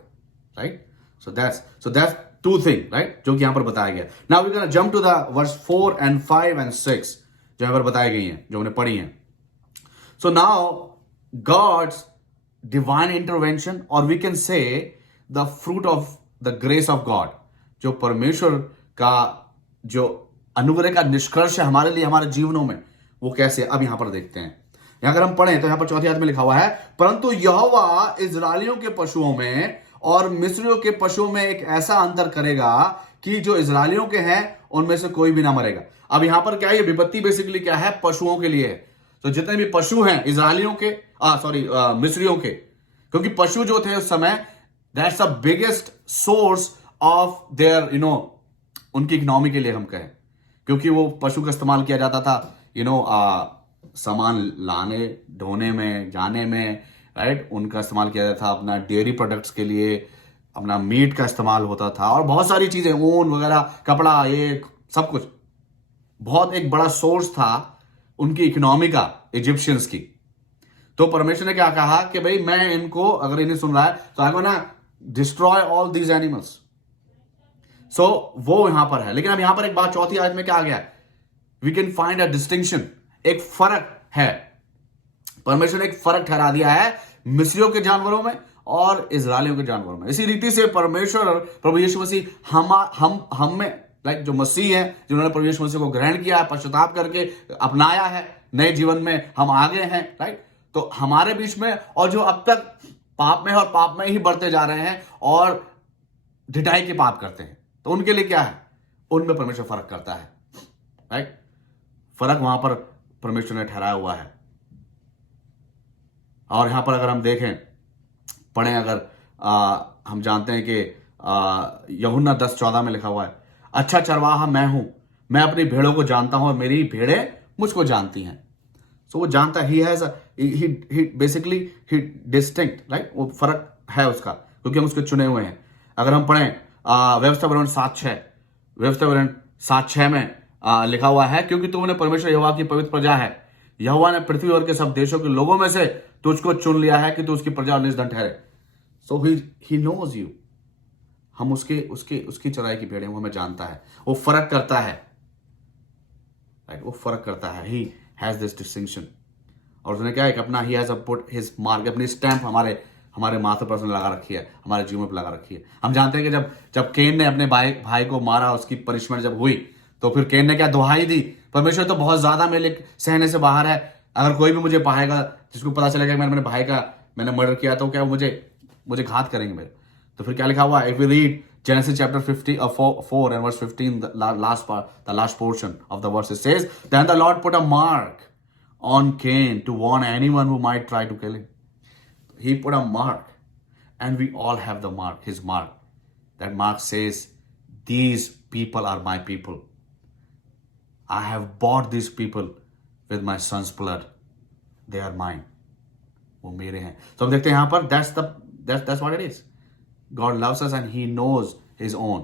right. So that's two thing, right, जो कि यहां पर बताया गया. Now we gonna jump to the verse 4 and 5 and 6 जो यहां पर बताई गई हैं, जो हमने पढ़ी हैं. So now God's divine intervention, और we can say the fruit of the grace of God, जो परमेश्वर का जो अनुग्रह का निष्कर्ष है हमारे लिए, हमारे जीवनों में, वो कैसे, अब यहां पर देखते हैं. अगर हम पढ़ें तो यहां पर 4th आयत में लिखा हुआ है, परंतु यहोवा इजराइलियों के पशुओं में और मिस्रियों के पशुओं में एक ऐसा अंतर करेगा कि जो इजराइलियों के हैं उनमें से कोई भी ना मरेगा. अब यहां पर क्या है, ये विपत्ति बेसिकली क्या है, पशुओं के लिए है. तो जितने भी पशु हैं इजराइलियों के, मिस्रियों के, क्योंकि पशु जो थे उस समय, that's the biggest source of their उनकी इकोनॉमी के लिए हम कहें, क्योंकि वो पशु का इस्तेमाल किया जाता था सामान लाने ढोने में जाने में, राइट, उनका इस्तेमाल किया जाता था अपना डेयरी प्रोडक्ट्स के लिए, अपना मीट का इस्तेमाल होता था और बहुत सारी चीजें, ऊन वगैरह, कपड़ा, ये सब कुछ बहुत एक बड़ा सोर्स था उनकी इकोनॉमी का, इजिप्शियंस की। तो परमेश्वर ने क्या कहा कि भाई मैं इनको, अगर इन्हें सुन रहा है तो I gonna destroy all these animals. So वो यहां पर है। लेकिन अब यहां पर एक बात, चौथी आयत में क्या आ गया, we can find a distinction, एक फर्क है। परमेश्वर ने एक फर्क ठहरा दिया है मिस्रियों के जानवरों में और इजरायलियों के जानवरों में। इसी रीति से परमेश्वर और प्रभु यीशु मसीह हम में, लाइक जो मसीह है, जिन्होंने प्रभु यीशु मसीह को ग्रहण किया है, पश्चाताप करके अपनाया है, नए जीवन में हम आगे हैं, राइट। तो हमारे बीच में, और जो अब तक पाप में और पाप में ही बढ़ते जा रहे हैं और ढिठाई के पाप करते हैं, तो उनके लिए क्या है, उनमें परमेश्वर फर्क करता है, राइट। फर्क वहां पर परमेश्वर ने ठहराया हुआ है। और यहां पर अगर हम देखें, पढ़ें, अगर हम जानते हैं कि यूहन्ना 10:14 में लिखा हुआ है, अच्छा चरवाहा मैं हूं, मैं अपनी भेड़ों को जानता हूं और मेरी भेड़ें मुझको जानती हैं। सो वो जानता है, ही बेसिकली ही डिस्टिंक्ट, राइट, वो फर्क है उसका, क्योंकि हम उसके चुने हुए हैं। अगर हम पढ़ें व्यवस्था विवरण 7:6 में लिखा हुआ है, क्योंकि तुमने परमेश्वर यहोवा की पवित्र प्रजा है, यहोवा ने पृथ्वी और के सब देशों के लोगों में से तुझको चुन लिया है कि तू उसकी प्रजा और निर्धन ठहरे। सो ही नोज यू, हम उसकी चराई की भेड़ें, वो हमें जानता है, वो फर्क करता है, राइट, वो फर्क करता है। He has this distinction. और उसने क्या है कि अपना, he has put his mark, अपनी स्टैंप हमारे माथे पर उसने लगा रखी है, हमारे जीवन पर लगा रखी है। हम जानते हैं कि जब केन ने अपने भाई को मारा, उसकी पनिशमेंट जब हुई, तो फिर केन ने क्या दुहाई दी, परमेश्वर तो बहुत ज्यादा मेरे सहने से बाहर है, अगर कोई भी मुझे पाएगा, जिसको पता चलेगा कि मेरे भाई का मैंने मर्डर किया, तो क्या मुझे घात करेंगे मेरे। तो फिर क्या लिखा हुआ है, if we read Genesis chapter 4 and verse 15, the last portion of the verse, it says, then the Lord put a mark on Cain to warn anyone who might try to kill him. He put a mark, and we all have the mark, his mark. That mark says, these people are my people. I have bought these people with my son's blood. They are mine. वो मेरे हैं। तो हम देखते हैं यहाँ पर, that's what it is. God loves us and he knows his own.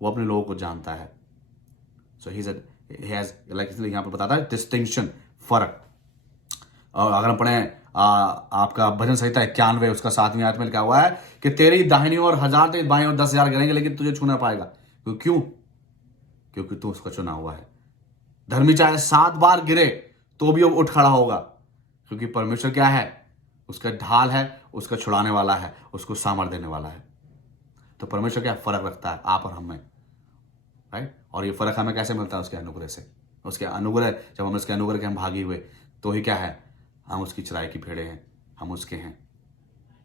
वो अपने लोगों को जानता है। So he has, like इसलिए यहाँ पर बताता है डिस्टिंक्शन, फर्क। और अगर हम पढ़ें आपका भजन संहिता 91 उसका 7वीं आयत में लिखा हुआ है कि तेरी दाहिनी ओर 1000, तेरी बाईं ओर 10,000 गिरेंगे, लेकिन तुझे छूना पाएगा। क्यों? क्योंकि तू उसका चुना हुआ है। धर्मी चाहे 7 बार गिरे तो भी वो उठ खड़ा होगा, क्योंकि परमेश्वर क्या है, उसका ढाल है, उसका छुड़ाने वाला है, उसको सामर्थ देने वाला है। तो परमेश्वर क्या फर्क रखता है आप और हम में, राइट। और ये फर्क हमें कैसे मिलता है, उसके अनुग्रह से। उसके अनुग्रह, जब हम उसके अनुग्रह के हम भागी हुए, तो ही क्या है, हम उसकी चराई की भेड़े हैं, हम उसके हैं,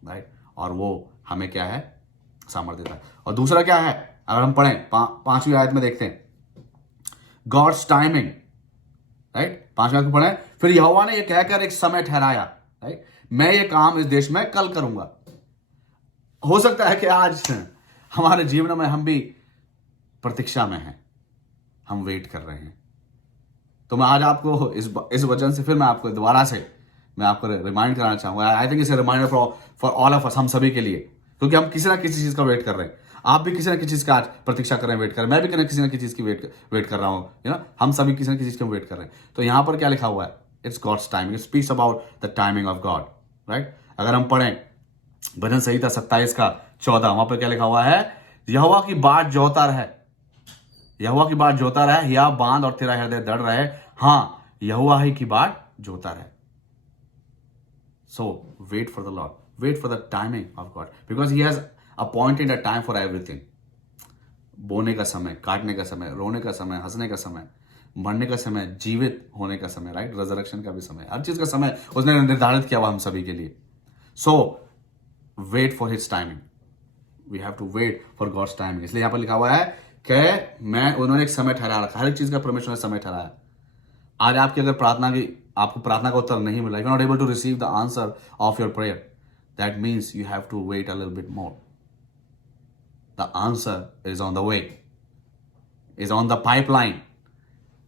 राइट। और वो हमें क्या है, सामर्थ देता है। और दूसरा क्या है, अगर हम पढ़ें 5वीं आयत में देखते हैं, गॉड्स टाइमिंग, राइट। 5वीं आयत में पढ़ें, फिर यहोवा ने ये कहकर एक समय ठहराया, राइट, मैं ये काम इस देश में कल करूंगा। हो सकता है कि आज हमारे जीवन में हम भी प्रतीक्षा में हैं, हम वेट कर रहे हैं। तो मैं आज आपको इस वचन से फिर मैं आपको दोबारा से मैं आपको रिमाइंड कराना चाहूंगा। I think it's a reminder for all of us, हम सभी के लिए, क्योंकि हम किसी ना किसी चीज का वेट कर रहे हैं। आप भी किसी ना किसी चीज का आज प्रतीक्षा कर रहे हैं, वेट कर रहे हैं। मैं भी किसी ना किसी चीज की वेट कर रहा हूँ, हम सभी किसी ना किसी चीज की वेट कर रहे हैं। तो यहां पर क्या लिखा हुआ है, it's God's timing, it speaks about the timing of God, right. अगर हम पढ़ें भजन संहिता 27 का 14, वहां पर क्या लिखा हुआ है, यहोवा की बाट जोता रहे, यहोवा की बाट जोता रहे, या बांध और तेरा हृदय दृढ़ रहे, हाँ यहोवा ही की बाट जोता रहे। So wait for the Lord, wait for the timing of God, because he has appointed a time for everything. बोने का समय, काटने का समय, रोने का समय, हंसने का समय, मरने का समय, जीवित होने का समय, राइट, रिजरेक्शन का भी समय, हर चीज का समय उसने निर्धारित किया हुआ हम सभी के लिए। So wait for his timing, we have to wait for God's timing. इसलिए यहां पर लिखा हुआ है कि उन्होंने एक समय ठहरा रखा, हर एक चीज का परमेश्वर ने समय ठहराया। आज आपकी अगर आपको प्रार्थना का उत्तर नहीं मिला, you are not able to receive the answer of your prayer, that means you have to wait a little bit more. The answer is on the way, is on the pipeline,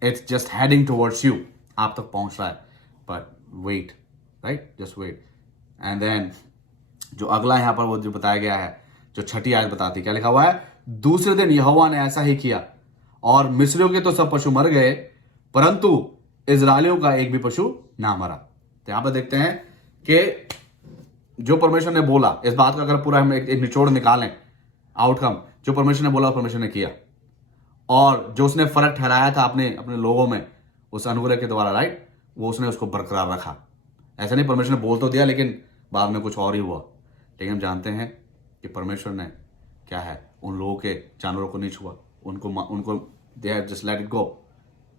it's just heading towards you, आप तक पहुंच रहा है। But wait, right, just wait. And then जो अगला यहाँ पर वो जो बताया गया है, जो छठी आयत बताती, क्या लिखा हुआ है, दूसरे दिन यहोवा ने ऐसा ही किया और मिस्रियों के तो सब पशु मर गए, परंतु इजरायलियों का एक भी पशु ना मरा। तो यहां पर देखते हैं कि जो परमेश्वर ने बोला, इस बात का अगर पूरा हम एक निचोड़ निकालें, आउटकम, जो परमेश्वर ने बोला परमेश्वर ने किया, और जो उसने फर्क ठहराया था अपने अपने लोगों में उस अनुग्रह के द्वारा, राइट, वो उसने उसको बरकरार रखा। ऐसा नहीं परमेश्वर ने बोल तो दिया लेकिन बाद में कुछ और ही हुआ। लेकिन हम जानते हैं कि परमेश्वर ने क्या है, उन लोगों के जानवरों को नहीं छुआ, उनको they have just let it go,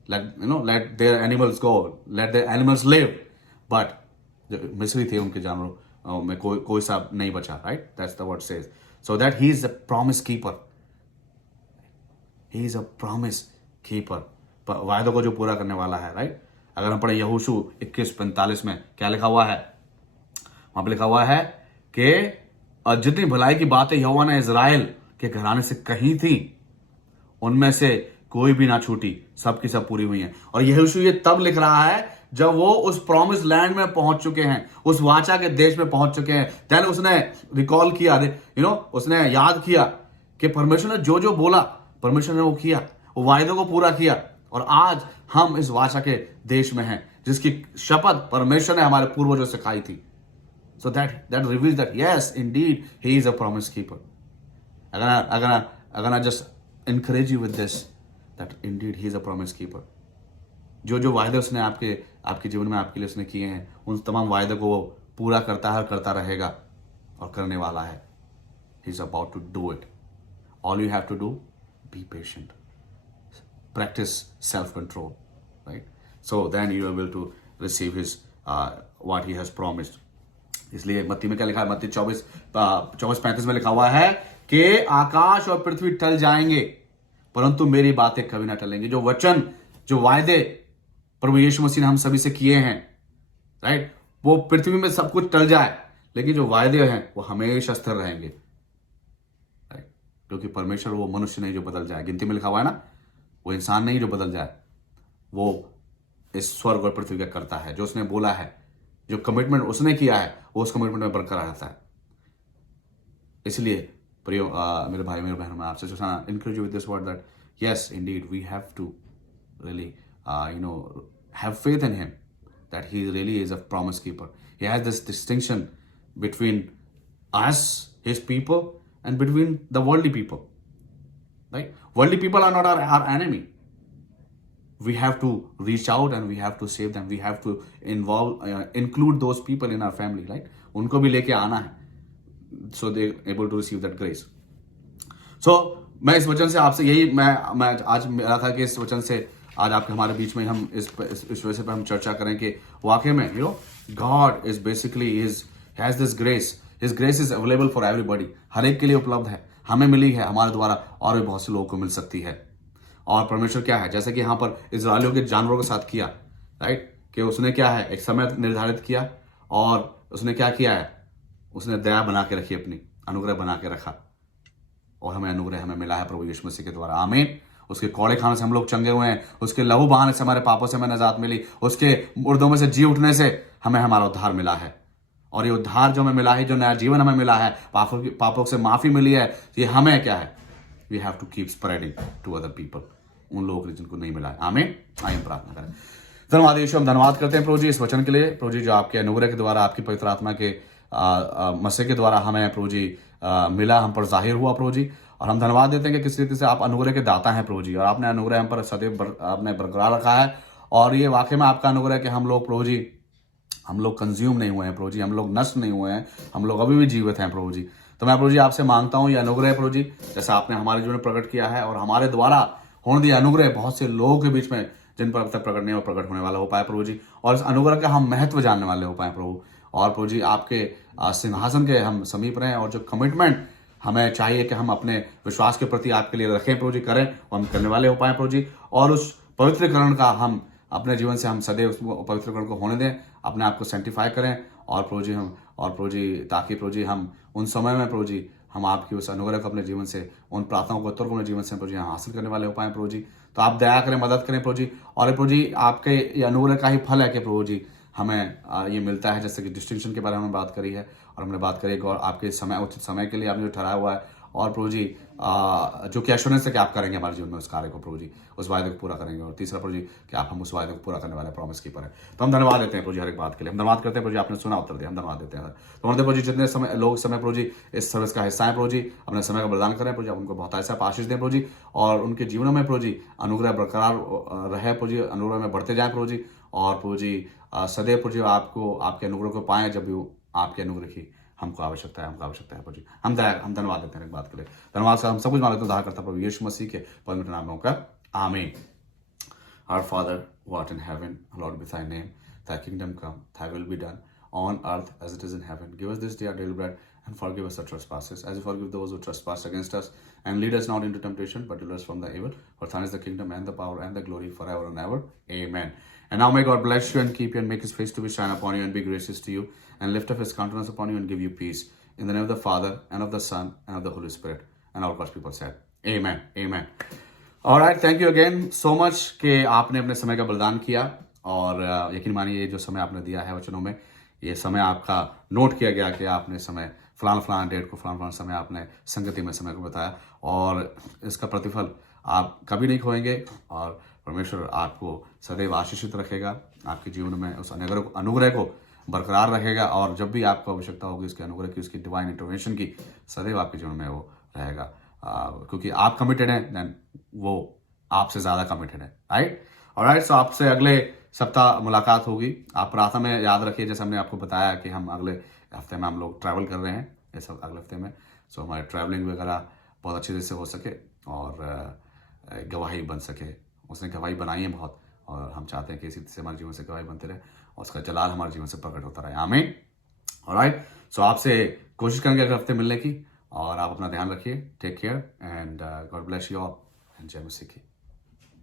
let their animals go, let their animals live. But जो मिस्री थे उनके जानवरों में कोई सा नहीं बचा, right, that's the word says. So that he is a promise keeper, he is a promise keeper, वायदों को जो पूरा करने वाला है, राइट। अगर हम पढ़े यहोशू 21:45 में क्या लिखा हुआ है, वहां पर लिखा हुआ है कि जितनी भलाई की बातें यहोवा ने इजराइल के घराने से कही थी उनमें से कोई भी ना छूटी, सब की सब पूरी हुई हैं। और यहोशू ये तब लिख रहा है जब वो उस प्रॉमिस लैंड में पहुंच चुके हैं, उस वाचा के देश में पहुंच चुके हैं। देन उसने रिकॉल किया, उसने याद किया कि परमेश्वर ने जो जो बोला परमेश्वर ने वो किया, वो वायदों को पूरा किया। और आज हम इस वाचा के देश में हैं जिसकी शपथ परमेश्वर ने हमारे पूर्वजों से खाई थी। So that reveals that yes, indeed, he is a promise keeper. अगर I just encourage you with this, that indeed he is a promise keeper. जो वायदे उसने आपके जीवन में आपके लिए उसने किए हैं, उन तमाम वायदे को वो पूरा करता है और करता रहेगा और करने वाला है। He is about to do it. All you have to do, be patient. Practice self-control, right? So then you are able to receive his what he has promised. इसलिए मत्ती में क्या लिखा है, मत्ती 24:35 में लिखा हुआ है कि आकाश और पृथ्वी टल जाएंगे परंतु मेरी बातें कभी ना टलेंगी। जो वचन, जो वायदे प्रभु यीशु मसीह ने हम सभी से किए हैं, राइट, वो पृथ्वी में सब कुछ टल जाए लेकिन जो वायदे हैं वो हमेशा स्थिर रहेंगे, राइट, क्योंकि परमेश्वर वो मनुष्य नहीं जो बदल जाए। गिनती में लिखा हुआ है ना, वो इंसान नहीं जो बदल जाए, वो इस स्वर्ग और पृथ्वी का करता है। जो उसने बोला है, जो कमिटमेंट उसने किया है, वो उस कमिटमेंट में बरकरार रहता है। इसलिए प्रियो मेरे भाई मेरे बहनों, मैं आपसे जो encourage you with this word that yes, indeed, we have to really have faith in him, that he really is a promise keeper. He has this distinction between us, his people, and between the worldly people, right? Worldly people are not our enemy. We have to reach out and we have to save them. We have to include those people in our family, right? उनको भी लेके आना है, so they able to receive that grace. So मैं इस वचन से आपसे यही मैं आज मिला था कि इस वचन से आज आपके हमारे बीच में हम इस विषय पर हम चर्चा करें कि वाकई में God is basically has this grace. His grace is available for everybody. हर एक के लिए उपलब्ध है, हमें मिली है, हमारे द्वारा और भी बहुत से लोगों को मिल सकती है। और परमेश्वर क्या है, जैसे कि यहाँ पर इजरायलियों के जानवरों के साथ किया, राइट, कि उसने क्या है, एक समय निर्धारित किया और उसने क्या किया है, उसने दया बना के रखी, अपनी अनुग्रह बना के रखा, और हमें अनुग्रह हमें मिला है प्रभु यीशु मसीह के द्वारा। आमीन। उसके कौड़े खाने से हम लोग चंगे हुए हैं, उसके लहू बहाने से हमारे पापों से हमें निजात मिली, उसके मुर्दों में से जी उठने से हमें हमारा उद्धार मिला है। और ये उद्धार जो हमें मिला है, जो नया जीवन हमें मिला है, पापों से माफी मिली है, ये हमें क्या है, we have to keep spreading to other people, उन लोगों को जिनको नहीं मिला है। आमीन। आइए प्रार्थना करें। धन्यवाद यीशु, हम धन्यवाद करते हैं प्रभु जी इस वचन के लिए, प्रभु जी जो आपके अनुग्रह के द्वारा, आपकी पवित्र आत्मा के मसीह के द्वारा हमें प्रभु जी मिला, हम पर जाहिर हुआ प्रभु जी। और हम धन्यवाद देते हैं कि किस रीति से आप अनुग्रह के दाता हैं प्रभु जी, और आपने अनुग्रह हम पर सदैव आपने बरकरार रखा है। और ये वाकई में आपका अनुग्रह कि हम लोग प्रभु जी, हम लोग कंज्यूम नहीं हुए हैं प्रभु जी, हम लोग नष्ट नहीं हुए हैं, हम लोग अभी भी जीवित हैं प्रभु जी। तो मैं प्रभु जी आपसे मांगता हूँ ये अनुग्रह प्रभु जी, जैसा आपने हमारे जीवन में प्रकट किया है और हमारे द्वारा होने दिया अनुग्रह बहुत से लोगों के बीच में जिन पर अब तक प्रकट नहीं हो, प्रकट होने वाला हो पाए प्रभु जी, और इस अनुग्रह का हम महत्व जानने वाले हो पाए प्रभु। और प्रभु जी आपके सिंहासन के हम समीप रहें, और जो कमिटमेंट हमें चाहिए कि हम अपने विश्वास के प्रति आपके लिए रखें प्रभु जी, करें, और हम करने वाले हो पाए प्रभु जी। और उस पवित्रीकरण का हम अपने जीवन से हम सदैव उस पवित्रीकरण को होने दें, अपने आप को सेंटिफाई करें, और प्रभु जी हम और प्रभु जी ताकि प्रभु जी हम उन समय में प्रभु जी हम आपकी उस अनुग्रह को अपने जीवन से, उन प्रार्थनाओं को उत्तर को अपने जीवन से प्रभु जी हम हासिल करने वाले हो पाए प्रभु जी। तो आप दया करें, मदद करें प्रभु जी। और प्रभु जी आपके ये अनुग्रह का ही फल है कि प्रभु जी हमें ये मिलता है, जैसे कि डिस्टिंक्शन के बारे में बात करी है, और हमने बात करी है और आपके समय, उचित समय के लिए आपने जो ठहराया हुआ है, और प्रभु जी जो कि एश्योरेंस है कि आप करेंगे हमारे जीवन में उस कार्य को प्रभु जी, उस वायदे को पूरा करेंगे, और तीसरा प्रभु जी कि आप हम उस वायदे को पूरा करने वाले प्रॉमिस कीपर है। तो हम धन्यवाद देते हैं प्रभु जी हर एक बात के लिए, हम धन्यवाद करते हैं प्रभु जी आपने सुना उत्तर दिया, हम धन्यवाद देते हैं। तो हमारे प्रभु जी जितने समय लोग समय प्रभु जी इस सर्विस का हिस्सा है प्रभु जी, अपने समय का बलिदान करें प्रभु जी, आप उनको बहुत ऐसा आशीष दें प्रभु जी, और उनके जीवनों में प्रभु जी अनुग्रह बरकरार रहे प्रभु जी, अनुग्रह में बढ़ते जाए प्रभु जी, और प्रभु जी सदैव प्रभु जी आपको, आपके अनुग्रह को पाएं जब भी आपके अनुग्रह की हमको आवश्यकता है, हमको आवश्यकता है प्रभु जी। हम धन्यवाद देते हैं एक बात के लिए, धन्यवाद से हम सब कुछ मानते हैं उद्धार करता प्रभु यीशु मसीह के पवित्र नाम में होकर आमीन। Our Father, who art in heaven, hallowed be thy name. Thy kingdom come, thy will be done, on earth as it is in heaven. Give us this day our daily bread, and forgive us our trespasses, as we forgive those who trespass against us. And lead us not into temptation, but deliver us from the evil. For thine is the kingdom, and the power, and the glory, forever and ever. Amen. And now may God bless you and keep you, and make his face to be shine upon you, and be gracious to you, and lift up his countenance upon you, and give you peace. In the name of the Father, and of the Son, and of the Holy Spirit. And all God's people said, Amen. Amen. Alright, thank you again so much कि आपने अपने समय का बलिदान किया, और यकीन मानिए ये जो समय आपने दिया है वचनों में, ये समय आपका नोट किया गया कि आपने समय फलान डेट को फलान समय आपने संगति में समय को बताया, और इसका प्रतिफल आप कभी नहीं खोएंगे, और परमेश्वर आपको सदैव आशीषित रखेगा, आपके जीवन में उस अनुग्रह को बरकरार रखेगा, और जब भी आपको आवश्यकता होगी उसके अनुग्रह की, उसकी डिवाइन इंटरवेंशन की, सदैव आपके जीवन में वो रहेगा, क्योंकि आप कमिटेड हैं, देन वो आपसे ज़्यादा कमिटेड है, राइट। ऑलराइट, सो आपसे अगले सप्ताह मुलाकात होगी। आप प्रार्थना में याद रखिए, जैसे हमने आपको बताया कि हम अगले हफ्ते में हम लोग ट्रैवल कर रहे हैं, ये सब अगले हफ्ते में, सो हमारे ट्रैवलिंग वगैरह बहुत अच्छे तरह से हो सके, और गवाही बन सके। उसने गवाही बनाई है बहुत, और हम चाहते हैं कि इसी तरह से हमारे जीवन से गवाही बनते रहे, और उसका जलाल हमारे जीवन से प्रकट होता रहे। आमीन। ऑलराइट, सो आपसे कोशिश करेंगे अगले हफ्ते मिलने की, और आप अपना ध्यान रखिए। Take care, and God bless you all, and जय मसीह की।